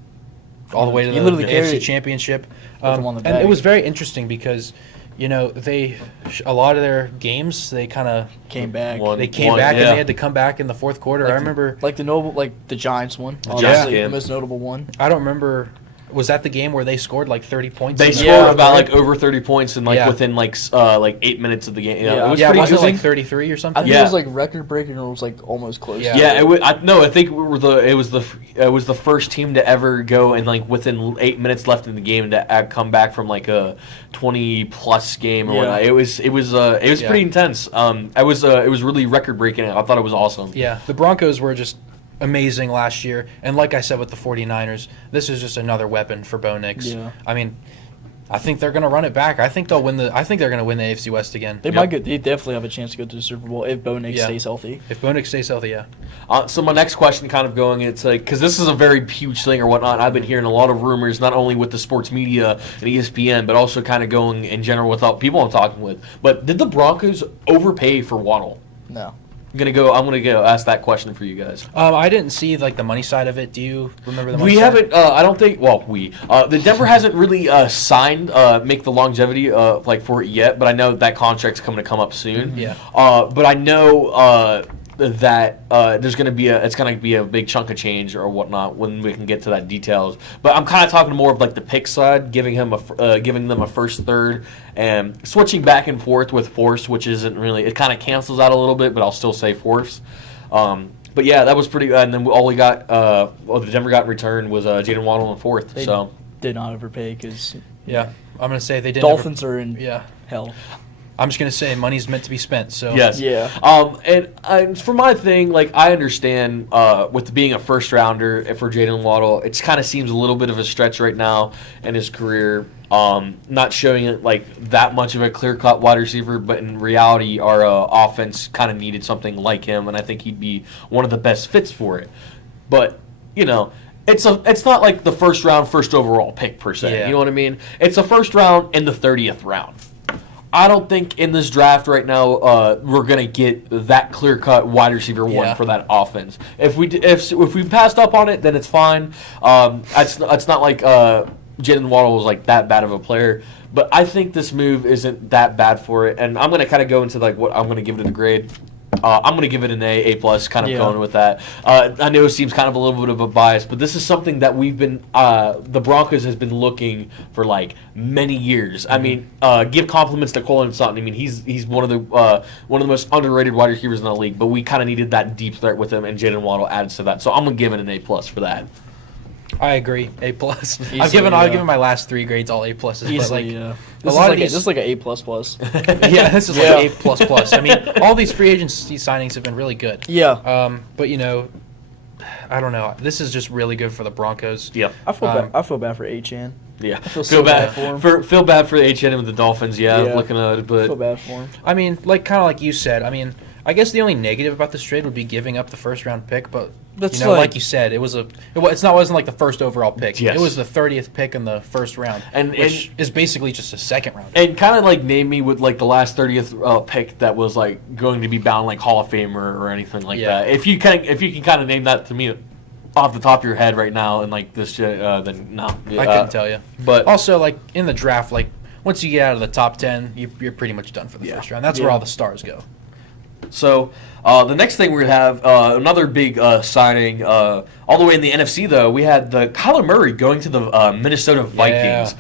the way to the AFC Championship. And it was very interesting because, a lot of their games they kind of came back. They came back and they had to come back in the fourth quarter. I remember the Giants one. The most notable one. I don't remember. Was that the game where they scored 30 points? They scored about over 30 points in within 8 minutes of the game. It was pretty good. 33 or something. I think it was record breaking, or it was almost close. Yeah. I think it was the first team to ever go and within 8 minutes left in the game to come back from a 20 plus game or whatnot. It was pretty intense. It was really record breaking. I thought it was awesome. Yeah, the Broncos were just amazing last year, and like I said with the 49ers, this is just another weapon for Bo Nix. Yeah. I I think they're going to run it back. I think they'll win I think they're going to win the AFC West again. They might get. They definitely have a chance to go to the Super Bowl if Bo Nix stays healthy. If Bo Nix stays healthy, yeah. So my next question, kind of going, it's like because this is a very huge thing or whatnot. I've been hearing a lot of rumors, not only with the sports media and ESPN, but also kind of going in general with people I'm talking with. But did the Broncos overpay for Waddle? No. I'm gonna go ask that question for you guys. I didn't see like the money side of it. Do you remember the money We side? haven't. I don't think. Well, the Denver hasn't really signed make the longevity like for it yet. But I know that contract's coming to come up soon. Yeah. But I know that there's gonna be it's gonna be a big chunk of change or whatnot when we can get to that details. But I'm kind of talking more of like the pick side, giving them a first, third, and switching back and forth with fourths, which isn't really. It kind of cancels out a little bit, but I'll still say fourths. But yeah, that was pretty. And then all we got, the Denver got in return was Jaden Waddle in fourth. They so did not overpay because Yeah, I'm going to say they didn't. Dolphins are in Yeah. hell. I'm just going to say money's meant to be spent. So yes, Yeah. And for my thing, like I understand with being a first rounder for Jaden Waddle, it kind of seems a little bit of a stretch right now in his career. Not showing it like that much of a clear-cut wide receiver, but in reality, our offense kind of needed something like him, and I think he'd be one of the best fits for it. But it's not like the first round, first overall pick per se. Yeah. You know what I mean? It's a first round in the 30th round. I don't think in this draft right now we're gonna get that clear-cut wide receiver one for that offense. If we passed up on it, then it's fine. It's not like Jalen Waddle was like that bad of a player, but I think this move isn't that bad for it. And I'm gonna kind of go into like what I'm gonna give it a grade. I'm gonna give it an A+, kind of going with that. I know it seems kind of a little bit of a bias, but this is something that we've been, the Broncos has been looking for like many years. I mean, give compliments to Colin Sutton. I mean, he's one of the most underrated wide receivers in the league, but we kind of needed that deep threat with him, and Jaden Waddle adds to that. So I'm gonna give it an A+ for that. I agree. A+. I've Easily, given my last 3 grades all A+. But like This is like an A++. yeah, this is like A++. I mean, all these free agency signings have been really good. Yeah. But I don't know. This is just really good for the Broncos. Yeah. I feel bad for H-N. Yeah. I feel so bad for him. Feel bad for H&M with the Dolphins. Yeah. Looking at it, but I feel bad for him. I mean, like kind of like you said. I mean, I guess the only negative about this trade would be giving up the first round pick, but That's like you said, it wasn't like the first overall pick. Yes. It was the 30th pick in the first round, which is basically just a second round. And kind of like name me with like the last 30th pick that was like going to be bound like Hall of Famer or anything like that. If you can kind of name that to me off the top of your head right now and like this, then no, I couldn't tell you. But also, like in the draft, like once you get out of the top 10, you're pretty much done for the first round. That's where all the stars go. So the next thing we're going to have, another big signing, all the way in the NFC, though, we had the Kyler Murray going to the Minnesota Vikings.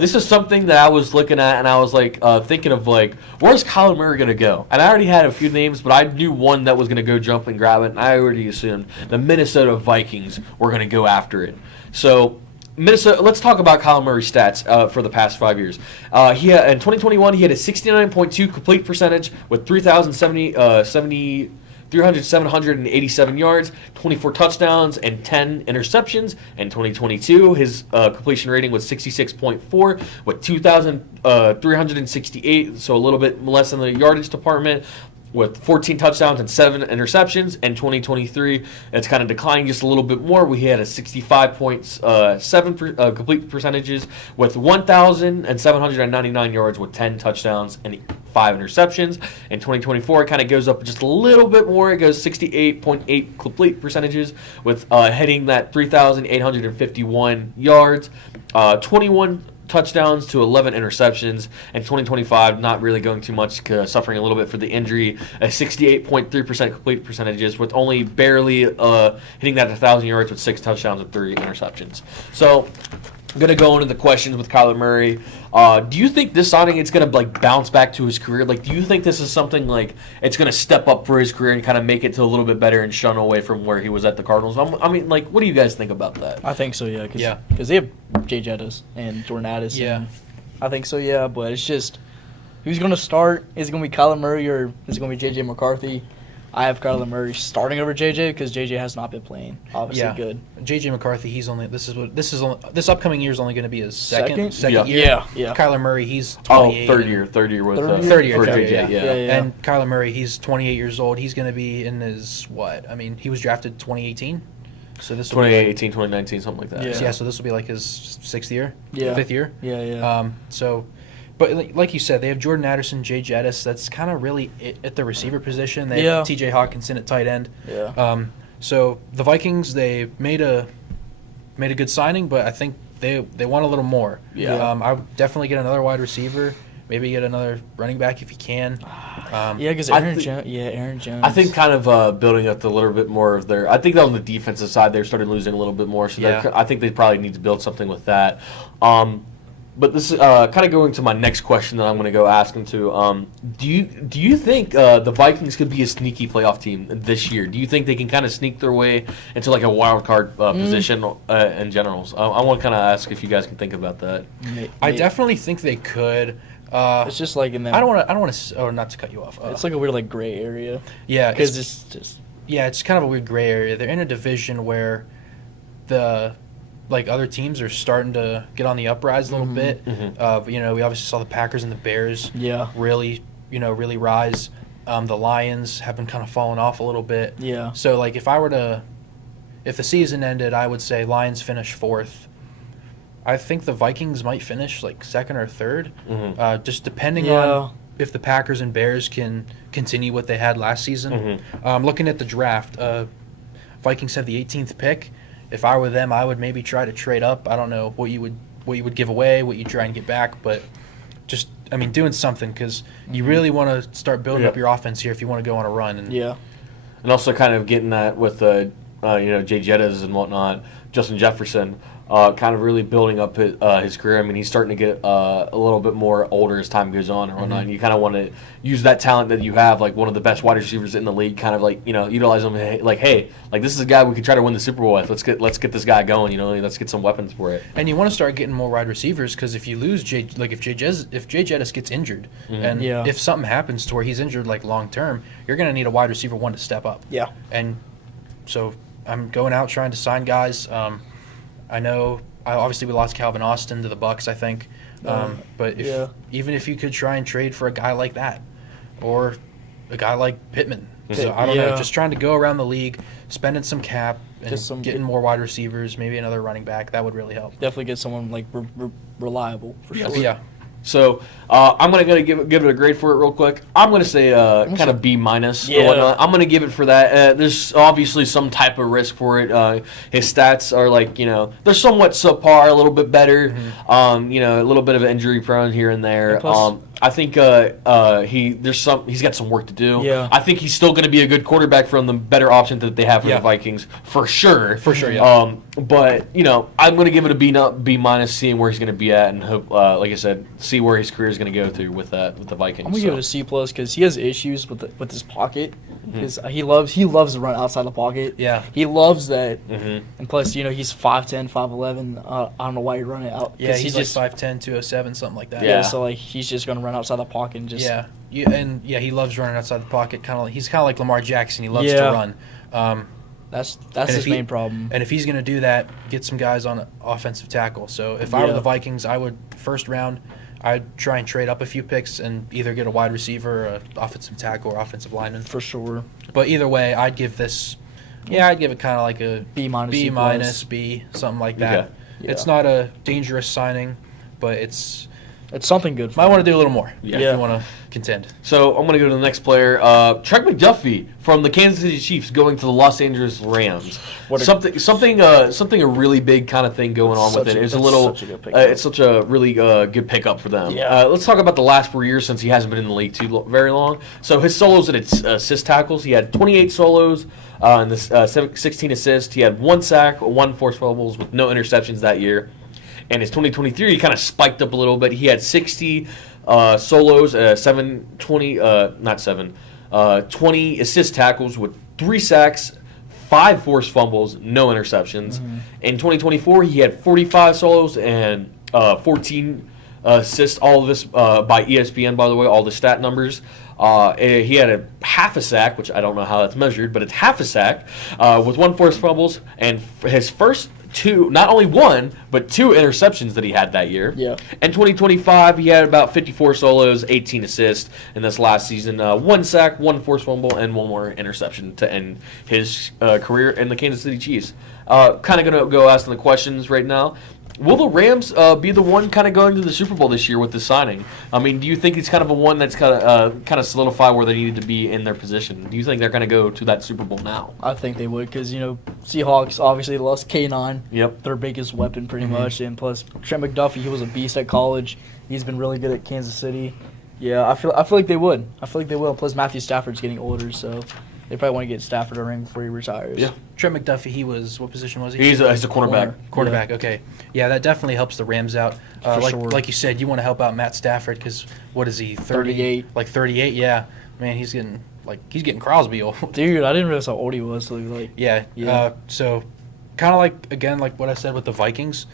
This is something that I was looking at, and I was like thinking of, like, where's Kyler Murray going to go? And I already had a few names, but I knew one that was going to go jump and grab it, and I already assumed the Minnesota Vikings were going to go after it. So Minnesota. Let's talk about Kyler Murray's stats for the past 5 years. In 2021, he had a 69.2 complete percentage with 387 yards, 24 touchdowns, and 10 interceptions. In 2022, his completion rating was 66.4 with 2,368, so a little bit less than the yardage department, with 14 touchdowns and 7 interceptions. In 2023, it's kind of declining just a little bit more. We had a 65.7 complete percentages with 1,799 yards with 10 touchdowns and 5 interceptions. In 2024, it kind of goes up just a little bit more. It goes 68.8 complete percentages with hitting that 3,851 yards, 21 touchdowns to 11 interceptions. In 2025, not really going too much, suffering a little bit for the injury. 68.3% complete percentages with only barely hitting that 1,000 yards with 6 touchdowns and 3 interceptions. So I'm going to go into the questions with Kyler Murray. Do you think this signing it's going to like bounce back to his career? Like, do you think this is something like it's going to step up for his career and kind of make it to a little bit better and shun away from where he was at the Cardinals? I mean, like, what do you guys think about that? I think so, yeah. Because they have Jay Jettis and Jordan Addison. Yeah. I think so, yeah. But it's just, who's going to start? Is it going to be Kyler Murray or is it going to be J.J. McCarthy? I have Kyler Murray starting over JJ because JJ has not been playing obviously good. JJ McCarthy, he's only this upcoming year is only going to be his second year. Yeah. Kyler Murray, he's 28. third year with Third year, for yeah. JJ, yeah. And Kyler Murray, he's 28 years old. He's going to be in his what? I mean, he was drafted 2018. So this will 2018, 2019, something like that. Yeah, so this will be like his fifth year. Yeah. But like you said, they have Jordan Addison, Jay Jettis. That's kind of really it at the receiver position. They have T.J. Hawkinson at tight end. Yeah. So the Vikings, they made a good signing, but I think they want a little more. Yeah. I would definitely get another wide receiver. Maybe get another running back if you can. Because Aaron Jones. I think kind of building up a little bit more of their. I think on the defensive side they started losing a little bit more, so I think they probably need to build something with that. But this is kind of going to my next question that I'm going to go ask them to. Do you think the Vikings could be a sneaky playoff team this year? Do you think they can kind of sneak their way into like a wild card position in general? I want to kind of ask if you guys can think about that. I definitely think they could. It's just like in that. I don't want to. Oh, not to cut you off. It's like a weird like gray area. Yeah, because it's just. Yeah, it's kind of a weird gray area. They're in a division where the other teams are starting to get on the uprise a little bit. Mm-hmm. We obviously saw the Packers and the Bears. Really rise. The Lions have been kind of falling off a little bit. Yeah. So like if the season ended, I would say Lions finish 4th. I think the Vikings might finish like 2nd or 3rd, just depending on if the Packers and Bears can continue what they had last season. Looking at the draft, Vikings have the 18th pick. If I were them, I would maybe try to trade up. I don't know what you would give away, what you try and get back, but just doing something because you really want to start building up your offense here if you want to go on a run. And also kind of getting that with Jay Jettas and whatnot, Justin Jefferson. Kind of really building up his career. I mean, he's starting to get a little bit more older as time goes on and whatnot. And you kind of want to use that talent that you have, like one of the best wide receivers in the league, kind of like utilize him. Like, hey, like this is a guy we could try to win the Super Bowl with. Let's get this guy going. Let's get some weapons for it. And you want to start getting more wide receivers because if you lose if Jay Jettis gets injured and if something happens to where he's injured like long term, you're going to need a wide receiver one to step up. Yeah. And so I'm going out trying to sign guys. I know, obviously we lost Calvin Austin to the Bucs, I think. But even if you could try and trade for a guy like that or a guy like Pittman. So I don't know, just trying to go around the league, spending some cap and getting more wide receivers, maybe another running back, that would really help. Definitely get someone like reliable for sure. Yeah. So I'm gonna give it a grade for it real quick. I'm gonna say kind of B-. I'm gonna give it for that. There's obviously some type of risk for it. His stats are like they're somewhat subpar, a little bit better. A little bit of injury prone here and there. I think he's got some work to do. Yeah. I think he's still going to be a good quarterback from the better option that they have for the Vikings for sure. Yeah. But I'm going to give it a B-, seeing where he's going to be at, and hope, like I said, see where his career is going to go through with the Vikings. I'm going to give it a C+ because he has issues with his pocket. Because he loves to run outside the pocket. Yeah. He loves that. And plus, he's 5'10", 5'11". I don't know why you're running out. Yeah, he's just 5'10", 207, something like that. Yeah, so like he's just going to run outside the pocket and just... he loves running outside the pocket. He's kind of like Lamar Jackson. He loves to run. That's his main problem. And if he's going to do that, get some guys on offensive tackle. So if I were the Vikings, I would, first round, I'd try and trade up a few picks and either get a wide receiver, an offensive tackle, or offensive lineman. For sure. But either way, I'd give this, I'd give it kind of like a B-, B, something like that. Okay. Yeah. It's not a dangerous signing, but it's something good. Might want to do a little more Yeah. if you want to contend. So I'm going to go to the next player. Trent McDuffie from the Kansas City Chiefs going to the Los Angeles Rams. Something a really big kind of thing going on with it. It's it's such a really good pickup for them. Yeah. Let's talk about the last 4 years since he hasn't been in the league very long. So his solos and assist tackles, he had 28 solos and 16 assists. He had 1 sack, 1 forced fumbles with no interceptions that year. And his 2023, he kind of spiked up a little bit. He had 60 solos, 20 assist tackles with 3 sacks, 5 forced fumbles, no interceptions. In 2024, he had 45 solos and 14 assists. All of this by ESPN, by the way, all the stat numbers. He had a half a sack, which I don't know how that's measured, but it's half a sack, with 1 forced fumbles, and his first 2, not only 1, but 2 interceptions that he had that year. Yeah. In 2025, he had about 54 solos, 18 assists in this last season. 1 sack, 1 forced fumble, and 1 more interception to end his career in the Kansas City Chiefs. Kind of going to go asking the questions right now. Will the Rams be the one kind of going to the Super Bowl this year with this signing? I mean, do you think it's kind of a one that's kind of solidified where they needed to be in their position? Do you think they're going to go to that Super Bowl now? I think they would because, Seahawks obviously lost K9, Yep. their biggest weapon pretty much. And plus, Trent McDuffie, he was a beast at college. He's been really good at Kansas City. Yeah, I feel like they would. I feel like they will. Plus, Matthew Stafford's getting older, so they probably want to get Stafford a ring before he retires. Yeah. Trent McDuffie, he was, what position was he? He's a quarterback. Quarterback, okay. Yeah, that definitely helps the Rams out. Sure. Like you said, you want to help out Matt Stafford because what is he, 38. Like 38, yeah. Man, he's getting Crosby old. Dude, I didn't realize how old he was. So Yeah. So kind of like what I said with the Vikings.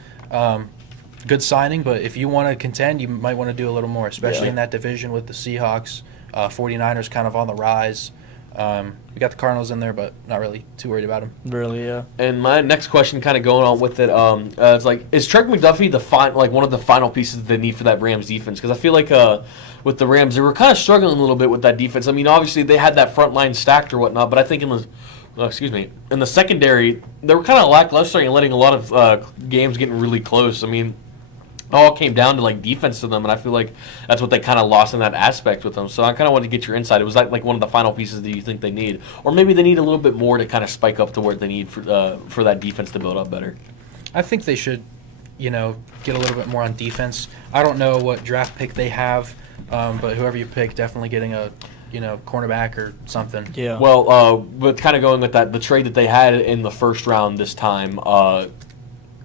Good signing, but if you want to contend, you might want to do a little more, especially in that division with the Seahawks. 49ers kind of on the rise. We got the Cardinals in there, but not really too worried about them. Really, yeah. And my next question, kind of going on with it, it's like, is Trent McDuffie one of the final pieces that they need for that Rams defense? Because I feel like with the Rams, they were kind of struggling a little bit with that defense. I mean, obviously they had that front line stacked or whatnot, but I think in the secondary, they were kind of lackluster and letting a lot of games getting really close. I mean, it all came down to defense to them, and I feel like that's what they kind of lost in that aspect with them. So I kind of wanted to get your insight. Was that one of the final pieces that you think they need, or maybe they need a little bit more to kind of spike up to where they need for that defense to build up better? I think they should, get a little bit more on defense. I don't know what draft pick they have, but whoever you pick, definitely getting a cornerback or something. Yeah. Well, but kind of going with that, the trade that they had in the first round this time,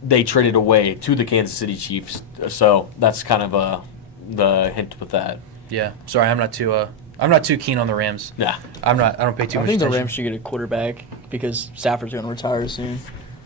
they traded away to the Kansas City Chiefs. So that's kind of the hint with that. Yeah. Sorry, I'm not too keen on the Rams. Yeah. I don't pay too much I think the attention. Rams should get a quarterback because Stafford's going to retire soon.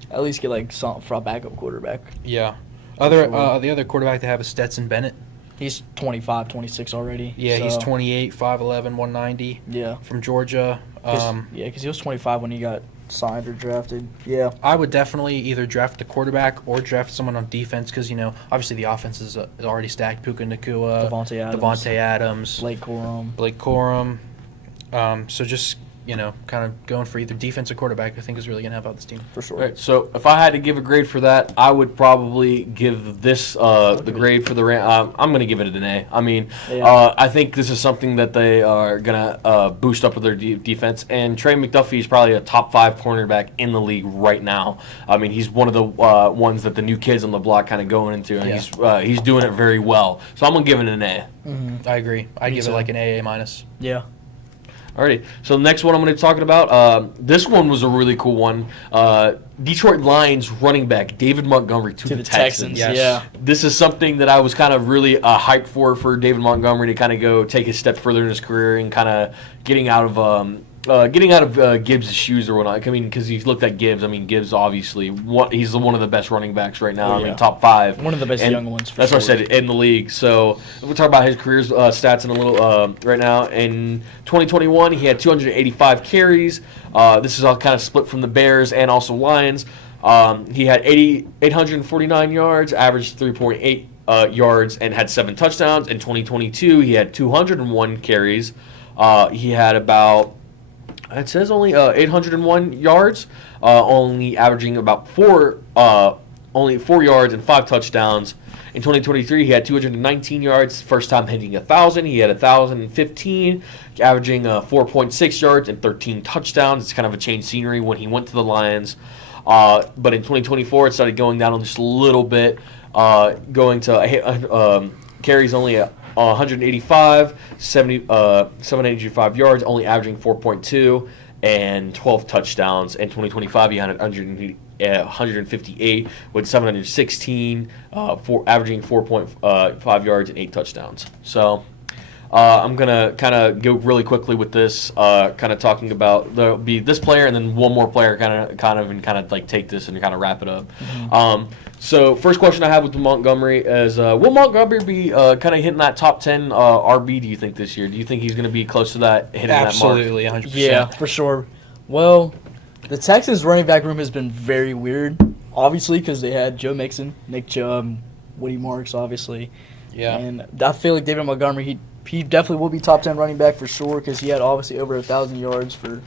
At least get some for a backup quarterback. Yeah. The other quarterback they have is Stetson Bennett. He's 25, 26 already. Yeah, so. he's 28, 5'11", 190. Yeah. From Georgia. Because he was 25 when he got signed or drafted. Yeah. I would definitely either draft the quarterback or draft someone on defense because, obviously the offense is already stacked. Puka Nacua, Devontae Adams, Blake Corum. So just, kind of going for either defense or quarterback I think is really going to help out this team. For sure. All right, so if I had to give a grade for that, I would probably give this the grade for the Rams. I'm going to give it an A. I mean, I think this is something that they are going to boost up with their defense. And Trey McDuffie is probably a top 5 cornerback in the league right now. I mean, he's one of the ones that the new kids on the block kind of going into, and he's doing it very well. So I'm going to give it an A. Mm-hmm. I agree. I'd give it like an A minus. Yeah. Alrighty, so the next one I'm going to be talking about, this one was a really cool one. Detroit Lions running back David Montgomery to the Texans. Yes. Yeah. This is something that I was kind of really hyped for David Montgomery to kind of go take a step further in his career and kind of getting out of Gibbs' shoes or whatnot. I mean, because you looked at Gibbs. I mean, Gibbs obviously he's one of the best running backs right now. Oh, I yeah. mean, top 5. One of the best young ones. That's what I said in the league. So we'll talk about his career's stats in a little right now. In 2021, he had 285 carries. This is all kind of split from the Bears and also Lions. He had 849 yards, averaged 3.8 yards, and had 7 touchdowns. In 2022, he had 201 carries. He had about, it says only 801 yards, only averaging about 4 yards and 5 touchdowns. In 2023, he had 219 yards, first time hitting 1,000. He had 1,015, averaging 4.6 yards and 13 touchdowns. It's kind of a change of scenery when he went to the Lions. But in 2024, it started going down just a little bit, going to carries only 185, 785 yards, only averaging 4.2 and 12 touchdowns. In 2025, he had 158 with 716, averaging 4.5 yards and 8 touchdowns. So I'm going to kind of go really quickly with this, kind of talking about there'll be this player and then one more player kind of like take this and kind of wrap it up. So first question I have with Montgomery is, will Montgomery be kind of hitting that top 10 RB, do you think, this year? Do you think he's going to be close to that, hitting Absolutely, that mark? 100%. Yeah, for sure. Well, the Texans running back room has been very weird, obviously, because they had Joe Mixon, Nick Chubb, Woody Marks, obviously. Yeah. And I feel like David Montgomery, he definitely will be top 10 running back for sure, because he had obviously over 1,000 yards for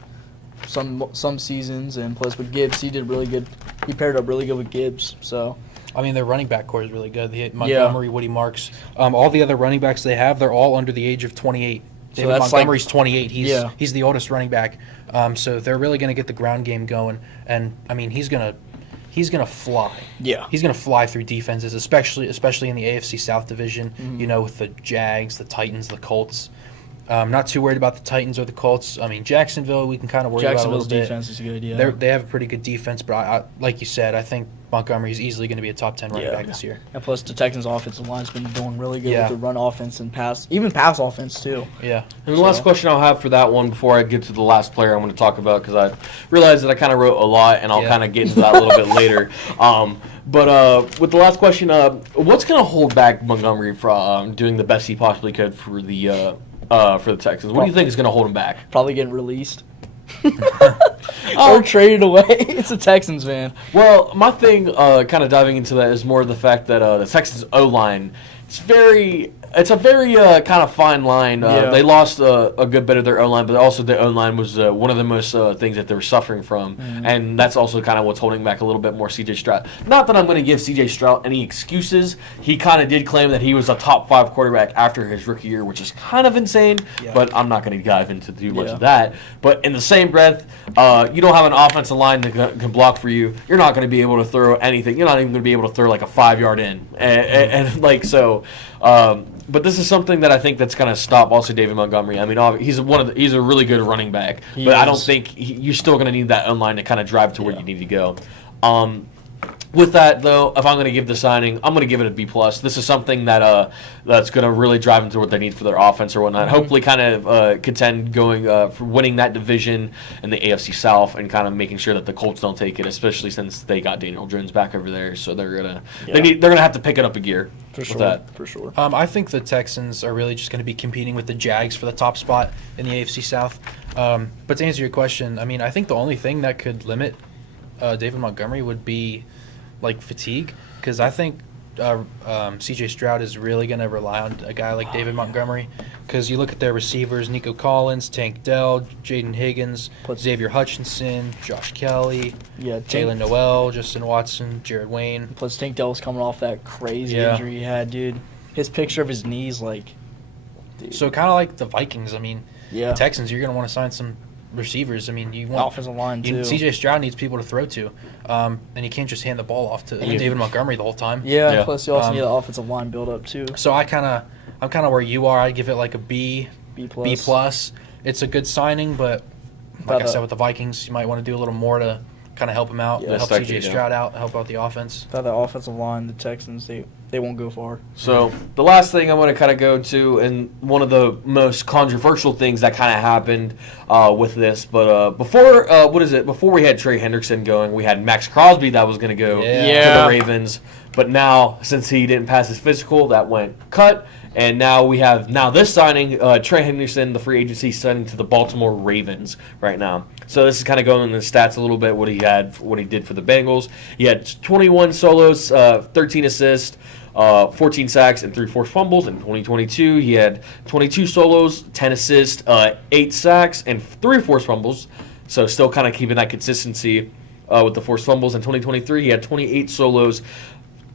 some seasons, and plus with Gibbs, he did really good. He paired up really good with Gibbs, so. I mean, their running back core is really good. They hit Montgomery, Woody Marks. All the other running backs they have, they're all under the age of 28. David Montgomery's 28. He's the oldest running back. So they're really going to get the ground game going, and I mean he's gonna fly. Yeah, he's gonna fly through defenses, especially in the AFC South division. You know, with the Jags, the Titans, the Colts. Not too worried about the Titans or the Colts. I mean, Jacksonville, we can kind of worry about a little bit. Jacksonville's defense is good, yeah. They have a pretty good defense, but I, like you said, I think Montgomery's easily going to be a top 10 running back this year. And plus, the Texans' offensive line's been doing really good Yeah. with the run offense and pass offense, too. Yeah. And the last question I'll have for that one before I get to the last player I'm going to talk about, because I realized that I kind of wrote a lot, and I'll kind of get into that a little bit later. But with the last question, what's going to hold back Montgomery from doing the best he possibly could for the Texans? What do you think is going to hold him back? Probably getting released. Or traded away. It's the Texans, man. Well, my thing, kind of diving into that, is more the fact that the Texans O-line, it's a very kind of fine line. They lost a good bit of their O-line, but also the O-line was one of the most things that they were suffering from, and that's also kind of what's holding back a little bit more C.J. Stroud. Not that I'm going to give C.J. Stroud any excuses. He kind of did claim that he was a top 5 quarterback after his rookie year, which is kind of insane, but I'm not going to dive into too much of that. But in the same breath, you don't have an offensive line that can block for you. You're not going to be able to throw anything. You're not even going to be able to throw like a 5-yard in. And like so... but this is something that I think that's going to stop also David Montgomery. I mean, he's a really good running back, but I don't think you're still going to need that O-line to kind of drive to where you need to go. With that, though, if I'm going to give the signing, I'm going to give it a B+. This is something that that's going to really drive into what they need for their offense or whatnot. Hopefully kind of contend going for winning that division in the AFC South and kind of making sure that the Colts don't take it, especially since they got Daniel Jones back over there. So they're going to have to pick it up a gear for sure. I think the Texans are really just going to be competing with the Jags for the top spot in the AFC South. But to answer your question, I mean, I think the only thing that could limit David Montgomery would be like fatigue, because I think C.J. Stroud is really going to rely on a guy like David Montgomery, because you look at their receivers: Nico Collins, Tank Dell, Jaden Higgins, Xavier Hutchinson, Josh Kelly, Jalen Noel, Justin Watson, Jared Wayne. Plus, Tank Dell was coming off that crazy injury he had, dude. His picture of his knees, like, dude. So kind of like the Vikings. I mean, Yeah. Texans, you're going to want to sign some receivers. I mean, you want offensive line too. C.J. Stroud needs people to throw to, and you can't just hand the ball off to David Montgomery the whole time. Yeah. Plus, you also need the offensive line build up too. So I'm kind of where you are. I'd give it like a B+. It's a good signing, but like I said with the Vikings, you might want to do a little more to kind of help him out, help C.J. Stroud out, help out the offense. Without the offensive line, the Texans, they won't go far. So the last thing I want to kind of go to, and one of the most controversial things that kind of happened with this, but before we had Trey Hendrickson going, we had Max Crosby that was going to go to the Ravens, but now since he didn't pass his physical, that went cut. And now we have this signing, Trey Hendrickson, the free agency signing to the Baltimore Ravens right now. So this is kind of going in the stats a little bit, what he did for the Bengals. He had 21 solos, 13 assists, 14 sacks, and 3 forced fumbles. In 2022, he had 22 solos, 10 assists, 8 sacks, and 3 forced fumbles. So still kind of keeping that consistency with the forced fumbles. In 2023, he had 28 solos,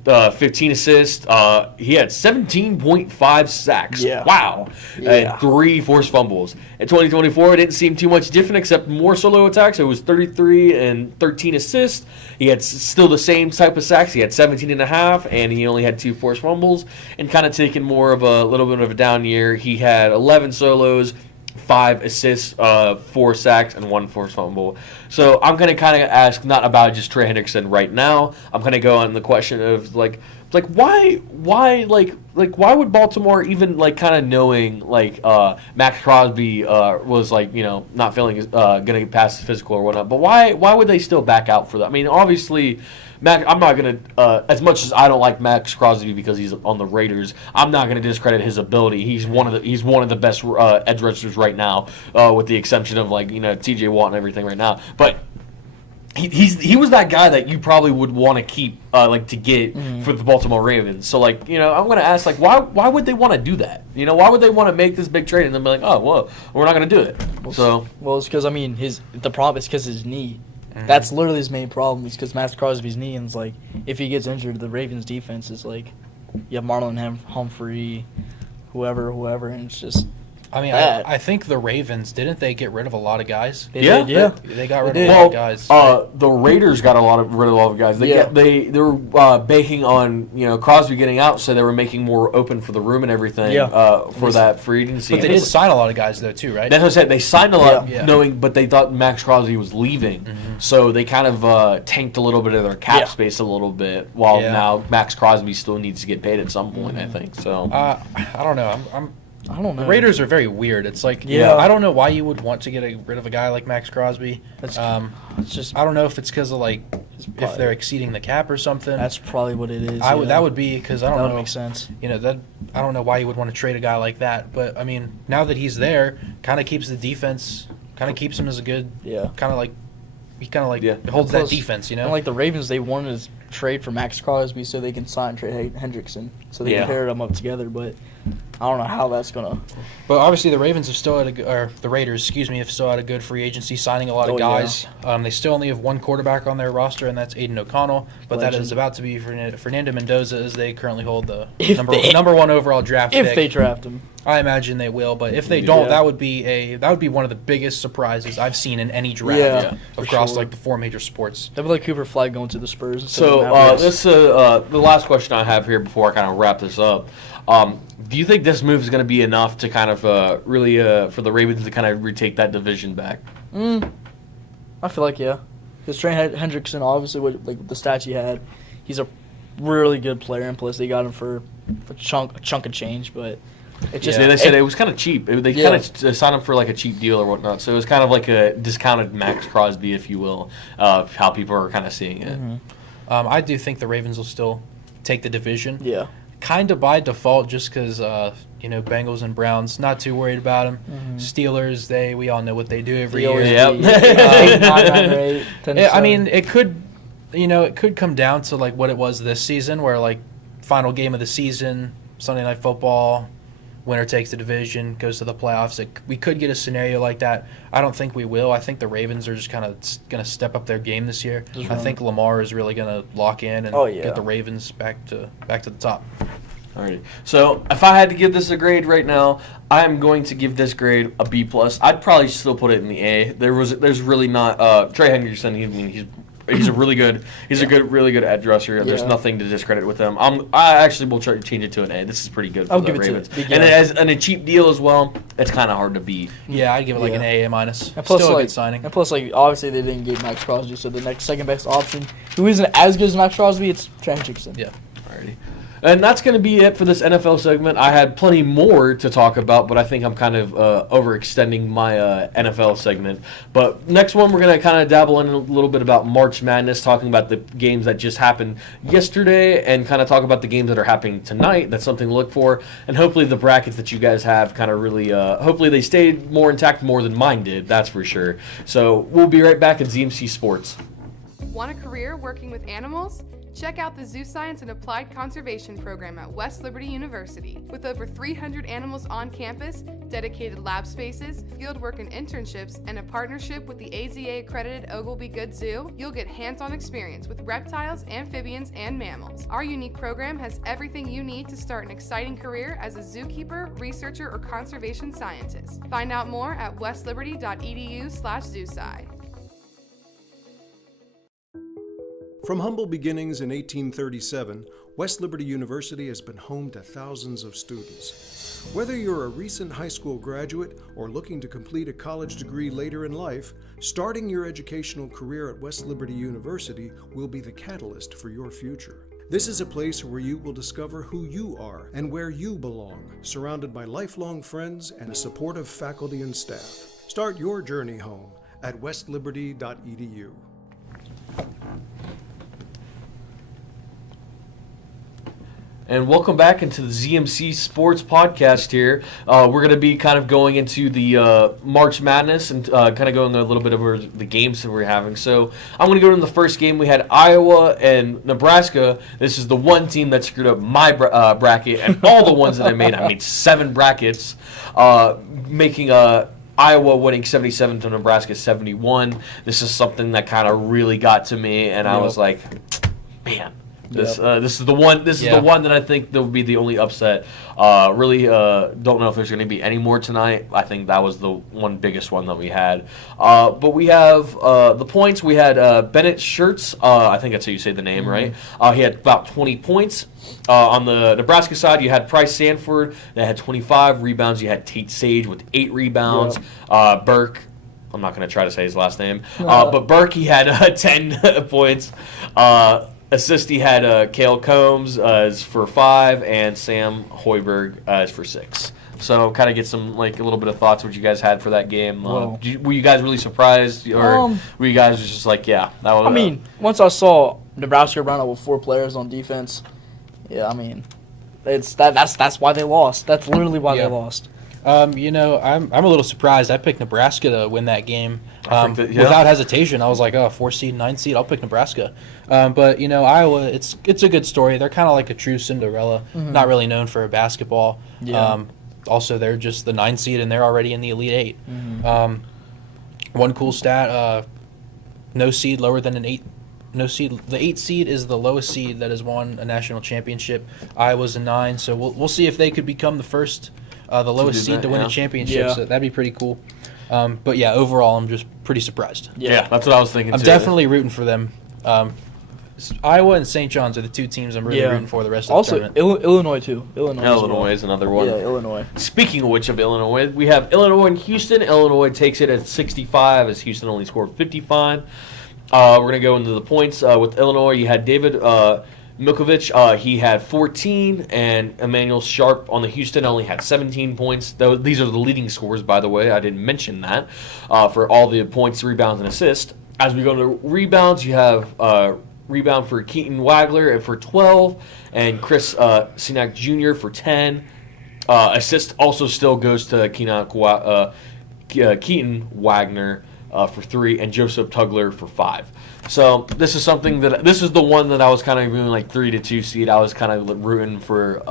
15 assists. He had 17.5 sacks. Yeah. Wow. And 3 forced fumbles. In 2024, it didn't seem too much different except more solo attacks. It was 33 and 13 assists. He had still the same type of sacks. He had 17.5, and he only had 2 forced fumbles. And kind of taking more of a little bit of a down year, he had 11 solos, 5 assists, 4 sacks, and 1 forced fumble. So I'm going to kind of ask not about just Trey Hendrickson right now. I'm going to go on the question of, like, like why why would Baltimore even like kind of knowing like Max Crosby was like not feeling gonna get past his physical or whatnot, but why would they still back out for that? I mean, obviously. I'm not gonna, as much as I don't like Max Crosby because he's on the Raiders, I'm not gonna discredit his ability. He's one of the best edge rushers right now, with the exception of like T.J. Watt and everything right now. But he was that guy that you probably would want to keep to get for the Baltimore Ravens. So like I'm gonna ask like why would they want to do that? Why would they want to make this big trade and then be like, oh well, we're not gonna do it. Well, it's because the problem is because his knee. That's literally his main problem. Is because Max Crosby's knee, and it's like if he gets injured, the Ravens' defense is like you have Marlon Humphrey, whoever, and it's just. I mean, I think the Ravens, didn't they get rid of a lot of guys? They got rid of a lot of guys. The Raiders got rid of a lot of guys. They were banking on Crosby getting out, so they were making more open for the room and everything for that free agency. But they did sign a lot of guys though too, right? That's what I said. They signed a lot, but they thought Max Crosby was leaving, so they kind of tanked a little bit of their cap space a little bit. While now Max Crosby still needs to get paid at some point, I think. So I don't know. I don't know. The Raiders are very weird. It's like, I don't know why you would want to get rid of a guy like Max Crosby. It's just. I don't know if it's because of like if they're exceeding the cap or something. That's probably what it is. That would be because I don't know. That would make sense. I don't know why you would want to trade a guy like that. But I mean, now that he's there, kind of keeps the defense, kind of keeps him as a good, kind of like. He kind of like holds that defense, And like the Ravens, they wanted to trade for Max Crosby so they can sign Trey Hendrickson, so they can pair them up together. But I don't know how that's gonna. But obviously, the Ravens have still had the Raiders, have still had a good free agency, signing a lot of guys. Yeah. They still only have one quarterback on their roster, and that's Aiden O'Connell. But that is about to be Fernando Mendoza, as they currently hold the number one overall draft pick. If they draft him. I imagine they will, but if they don't, that would be one of the biggest surprises I've seen in any draft across like the four major sports. That'd be like Cooper Flag going to the Spurs. So this the last question I have here before I kind of wrap this up. Do you think this move is going to be enough to kind of really for the Ravens to kind of retake that division back? I feel like because Trey Hendrickson, obviously, with the stats he had, he's a really good player, and plus they got him for a chunk of change, but. They said it was kind of cheap. They kind of signed him for like a cheap deal or whatnot. So it was kind of like a discounted Max Crosby, if you will, of how people are kind of seeing it. I do think the Ravens will still take the division. Yeah. Kind of by default, just because Bengals and Browns, not too worried about them. Steelers, we all know what they do every year. I mean, it could come down to like what it was this season, where like final game of the season, Sunday Night Football. Winner takes the division, goes to the playoffs. We could get a scenario like that. I don't think we will. I think the Ravens are just kind of going to step up their game this year. I think Lamar is really going to lock in and get the Ravens back to the top. Alrighty. So if I had to give this a grade right now, I'm going to give this grade a B+. I'd probably still put it in the A. There's really not Trey Hendrickson. He's a really good edge rusher. There's nothing to discredit with him. I actually will try to change it to an A. This is pretty good for the Ravens. And a cheap deal as well. It's kind of hard to beat. Yeah, I'd give it like an A-. And plus, still a good signing. And plus, like obviously they didn't get Max Crosby, so the second best option, who isn't as good as Max Crosby, it's Trey Hendrickson. Yeah. Alrighty. And that's going to be it for this NFL segment. I had plenty more to talk about, but I think I'm kind of overextending my NFL segment. But next one, we're going to kind of dabble in a little bit about March Madness, talking about the games that just happened yesterday, and kind of talk about the games that are happening tonight. That's something to look for. And hopefully the brackets that you guys have kind of really, hopefully they stayed more intact more than mine did, that's for sure. So we'll be right back at ZMC Sports. Want a career working with animals? Check out the Zoo Science and Applied Conservation program at West Liberty University. With over 300 animals on campus, dedicated lab spaces, fieldwork and internships, and a partnership with the AZA-accredited Oglebay Good Zoo, you'll get hands-on experience with reptiles, amphibians, and mammals. Our unique program has everything you need to start an exciting career as a zookeeper, researcher, or conservation scientist. Find out more at westliberty.edu/zoosci. From humble beginnings in 1837, West Liberty University has been home to thousands of students. Whether you're a recent high school graduate or looking to complete a college degree later in life, starting your educational career at West Liberty University will be the catalyst for your future. This is a place where you will discover who you are and where you belong, surrounded by lifelong friends and a supportive faculty and staff. Start your journey home at westliberty.edu. And welcome back into the ZMC Sports podcast here. We're going to be kind of going into the March Madness and kind of going a little bit over the games that we're having. So I'm going to go to the first game. We had Iowa and Nebraska. This is the one team that screwed up my bracket and all the ones that I made. I made 7 brackets, making Iowa winning 77 to Nebraska 71. This is something that kind of really got to me, and I was like, man. This is the one. This is the one that I think that would be the only upset. Really don't know if there's going to be any more tonight. I think that was the one biggest one that we had. But we have the points. We had Bennett Shirts. I think that's how you say the name, right? He had about 20 points. On the Nebraska side, you had Price Sanford that had 25 rebounds. You had Tate Sage with 8 rebounds. Burke. I'm not going to try to say his last name. But Burke, he had 10 points. Assist, he had Cale Combs as for 5 and Sam Hoiberg as for 6. So kind of get some a little bit of thoughts what you guys had for that game. Were you guys really surprised, or were you guys just like, yeah, that was? I mean, once I saw Nebraska run out with 4 players on defense, yeah, I mean, that's why they lost. That's literally why they lost. I'm a little surprised. I picked Nebraska to win that game without hesitation. I was like, 4 seed, 9 seed, I'll pick Nebraska. But Iowa, it's a good story. They're kind of like a true Cinderella, not really known for basketball. Yeah. Also, they're just the 9 seed and they're already in the Elite 8. One cool stat: no seed lower than an 8. No seed. The 8 seed is the lowest seed that has won a national championship. Iowa's a 9, so we'll see if they could become the first. The lowest seed to win a championship, so that'd be pretty cool. But yeah, overall, I'm just pretty surprised. Yeah, that's what I was thinking. I'm definitely rooting for them. Iowa and St. John's are the 2 teams I'm really rooting for the rest of the tournament. Also, Illinois too. Illinois is another one. Yeah, Illinois. Speaking of which, of Illinois, we have Illinois and Houston. Illinois takes it at 65, as Houston only scored 55. We're gonna go into the points with Illinois. You had David Milkovich, he had 14, and Emmanuel Sharp on the Houston only had 17 points. These are the leading scores, by the way. I didn't mention that for all the points, rebounds, and assists. As we go to rebounds, you have rebound for Keaton Wagler for 12, and Chris Sinak Jr. for 10. Assist also still goes to Keaton Wagner for 3, and Joseph Tugler for 5. So this is something this is the one that I was kind of doing 3-2 seed. I was kind of rooting for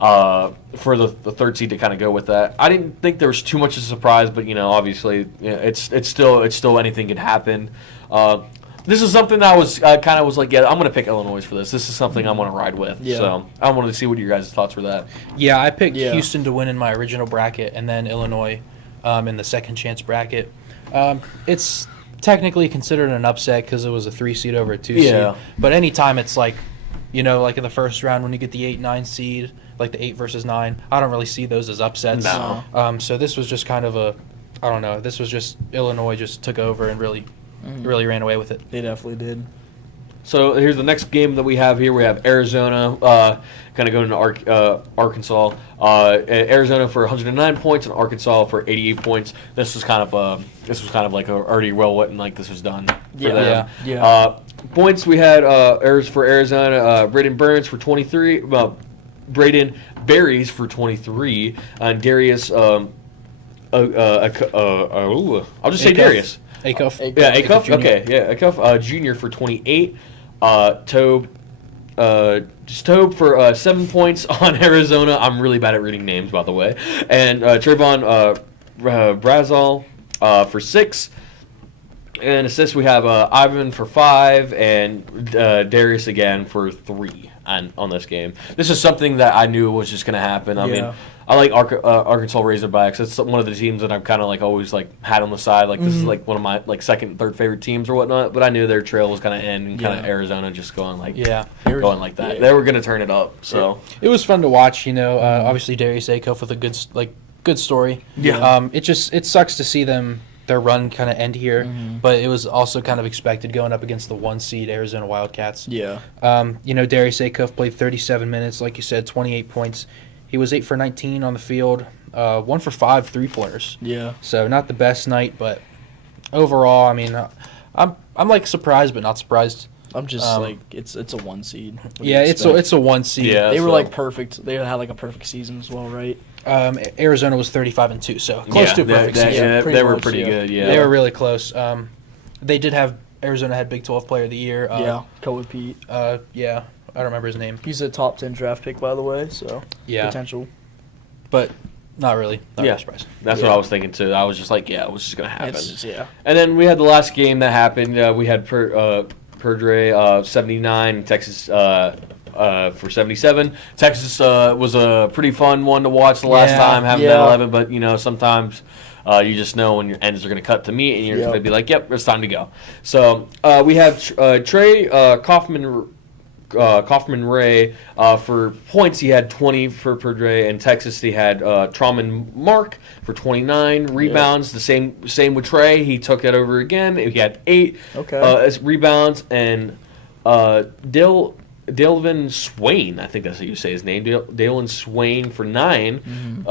the 3rd seed to kind of go with that. I didn't think there was too much of a surprise, but obviously it's still anything could happen. This is something that I was kind of was like, yeah, I'm gonna pick Illinois for this. This is something I'm gonna ride with. Yeah. So I wanted to see what your guys' thoughts were that. Yeah, I picked Houston to win in my original bracket, and then Illinois in the second chance bracket. It's technically considered an upset because it was a 3 seed over a 2 seed. But anytime it's like in the first round when you get the 8-9 seed, like the 8 versus 9, I don't really see those as upsets. No. So this was just kind of I don't know. This was just Illinois just took over and really ran away with it. They definitely did. So here's the next game that we have here. We have Arizona kind of going to Arkansas. Arizona for 109 points and Arkansas for 88 points. This was kind of like already well this was done for them. Yeah. Points we had for Arizona, Braden Burns for 23. Braden Berries for 23, and Darius. I'll just say Darius. Acuff. Yeah, Acuff. Okay, yeah, Acuff Jr. for 28. Tobe for 7 points on Arizona. I'm really bad at reading names, by the way. And Trayvon Brazal for 6. And assists, we have Ivan for 5 and Darius again for 3 on this game. This is something that I knew was just going to happen. I mean, I like Arkansas Razorbacks. It's one of the teams that I've kind of always had on the side. This is one of my second, third favorite teams or whatnot. But I knew their trail was going to end and kind of Arizona just going going like that. They were going to turn it up. So it was fun to watch. Obviously Darius Acuff with a good story. Yeah. It sucks to see them their run kind of end here, but it was also kind of expected going up against the 1 seed Arizona Wildcats. Yeah. Darius Acuff played 37 minutes, like you said, 28 points. He was 8 for 19 on the field, 1 for 5 3-pointers. Yeah. So not the best night, but overall, I mean, I'm like surprised, but not surprised. I'm just like it's a 1 seed. What do you Yeah, expect? it's a 1 seed. Yeah. They were so- like perfect. They had like a perfect season as well, right? Arizona was 35-2, so close to a perfect season. Yeah, pretty they were much, pretty yeah. good. Yeah, They were really close. They did have Arizona had Big 12 Player of the Year. Yeah. Kobe Pete. Yeah, I don't remember his name. He's a top 10 draft pick, by the way. So Yeah, potential. but not really. Not Yeah. really surprised. That's what I was thinking too. I was just like, yeah, it was just gonna happen. It's just, yeah. And then we had the last game that happened. We had Perdue 79, Texas for 77. Texas was a pretty fun one to watch the last time, having that 11. But sometimes you just know when your ends are going to cut to meet, and you're just going to be like, "Yep, it's time to go." So we have Trey Kaufman Ray for points. He had 20 for Perdue. In Texas, he had Trauman Mark for 29 rebounds. The same with Trey. He took it over again. He had 8 as rebounds, and Dalvin Swain, I think that's how you say his name. Dalvin Swain for 9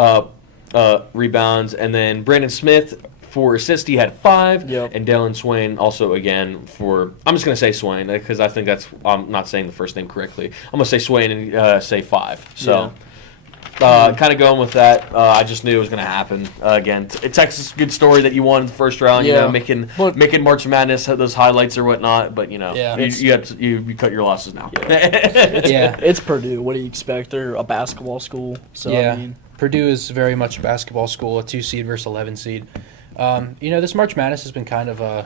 rebounds, and then Brandon Smith for assists, he had 5, and Dallin Swain also again for. I'm just gonna say Swain because I think that's. I'm not saying the first name correctly. I'm gonna say Swain and say 5. So, kind of going with that. I just knew it was gonna happen again. Texas, good story that you won in the first round. Making March Madness those highlights or whatnot. But you cut your losses now. It's Purdue. What do you expect? They're a basketball school. So I mean, Purdue is very much a basketball school, a 2 seed versus 11 seed. This March Madness has been kind of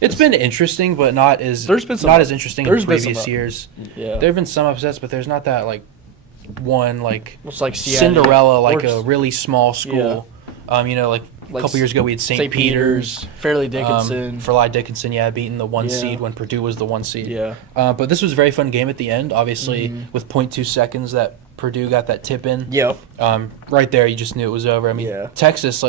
it's been interesting, but not as interesting in previous years. Yeah. There have been some upsets, but there's not that one it's like Cinderella, a really small school. A couple years ago we had St. Peter's, Fairleigh Dickinson. Fairleigh Dickinson, beating the 1 seed when Purdue was the 1 seed. Yeah. But this was a very fun game at the end. Obviously, with 0.2 seconds that Purdue got that tip in. Yep. Right there, you just knew it was over. I mean, Texas,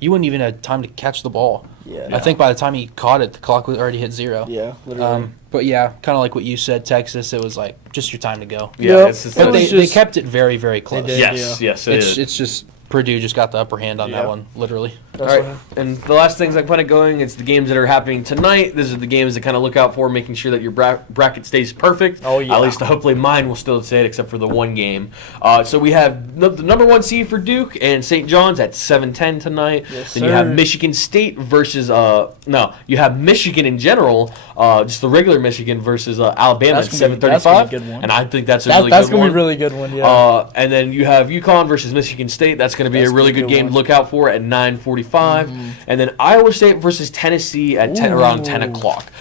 you wouldn't even have time to catch the ball. Yeah. I think by the time he caught it, the clock was already hit 0. Yeah, literally. But kind of like what you said, Texas, it was just your time to go. Yeah, but they kept it very, very close. Yes, It's just Purdue just got the upper hand on that one, literally. All right, and the last things I kind of going, it's the games that are happening tonight. These are the games to kind of look out for, making sure that your bracket stays perfect. Oh, yeah. At least hopefully mine will still stay, except for the one game. So we have the number 1 seed for Duke and St. John's at 7:10 tonight. Yes, then you have Michigan State versus you have Michigan in general, just the regular Michigan versus Alabama at 7:35. And I think that's a really good one. That's gonna be a really good one. Yeah. And then you have UConn versus Michigan State. That's going to be a really good game to look out for at 9:45. And then Iowa State versus Tennessee at around 10 o'clock.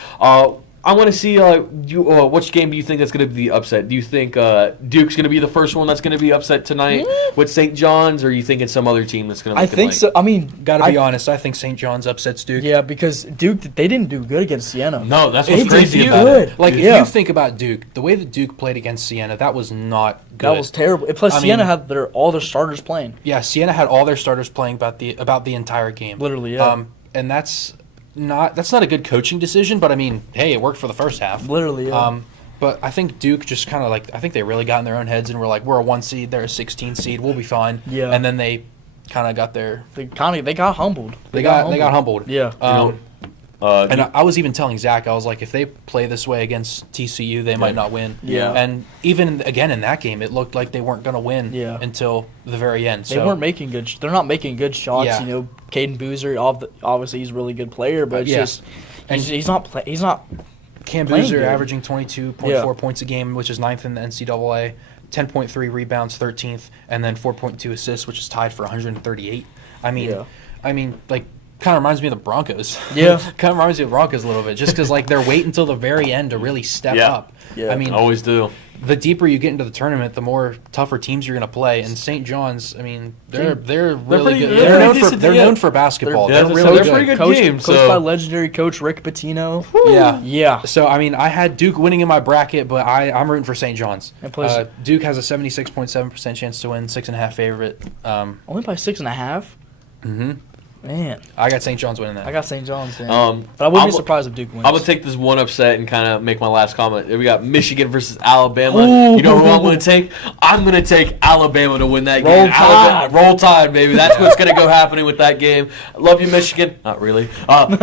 I want to see which game do you think that's going to be the upset? Do you think Duke's going to be the first one that's going to be upset tonight with St. John's, or are you thinking some other team that's going to? I think so. I mean, gotta be honest. I think St. John's upsets Duke. Yeah, because Duke they didn't do good against Siena. No, that's what's They crazy did about good. it. If you think about Duke, the way that Duke played against Siena, that was not good. That was terrible. Plus, Siena had all their starters playing. Yeah, Siena had all their starters playing about the entire game. Literally, yeah. And that's not a good coaching decision, but I mean, hey, it worked for the first half. Literally, yeah. But I think Duke just kind of I think they really got in their own heads and were like, we're a 1 seed, they're a 16 seed, we'll be fine. Yeah. And then they kind of got their They got humbled. They got humbled. Yeah. And I was even telling Zach, I was like, if they play this way against TCU, they might not win. Yeah. And even again in that game, it looked like they weren't going to win until the very end. They weren't making good. They're not making good shots. Yeah. Caden Boozer, obviously he's a really good player, but it's just he's not. Cam Boozer averaging 22.4 points a game, which is 9th in the NCAA. 10.3 rebounds, 13th, and then 4.2 assists, which is tied for 138. I mean, kind of reminds me of the Broncos. Yeah. Kind of reminds me of the Broncos a little bit, just because they're waiting until the very end to really step up. Yeah. I mean, always do. The deeper you get into the tournament, the more tougher teams you're going to play. And St. John's, I mean, they're really good. They're known for basketball. They're really good. Pretty good Coached by legendary coach Rick Pitino. Yeah. So I mean, I had Duke winning in my bracket, but I'm rooting for St. John's. Duke has a 76.7% chance to win, 6.5 favorite. Only by 6.5. Man, I got St. John's winning that. I got St. John's, man. But I wouldn't be surprised if Duke wins. I'm going to take this one upset and kind of make my last comment. We got Michigan versus Alabama. Ooh. You know who I'm going to take? I'm going to take Alabama to win that game. Roll Tide, baby. That's what's going to go happening with that game. Love you, Michigan. Not really. But,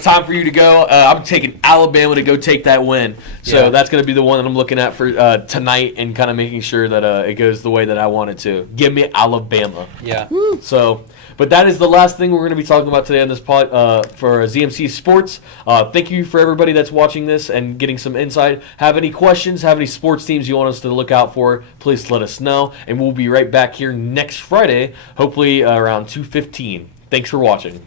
time for you to go. I'm taking Alabama to go take that win. So that's going to be the one that I'm looking at for tonight and kind of making sure that it goes the way that I want it to. Give me Alabama. Yeah. So, but that is the last thing we're going to be talking about today on this pod for ZMC Sports. Thank you for everybody that's watching this and getting some insight. Have any questions, have any sports teams you want us to look out for, please let us know. And we'll be right back here next Friday, hopefully around 2:15. Thanks for watching.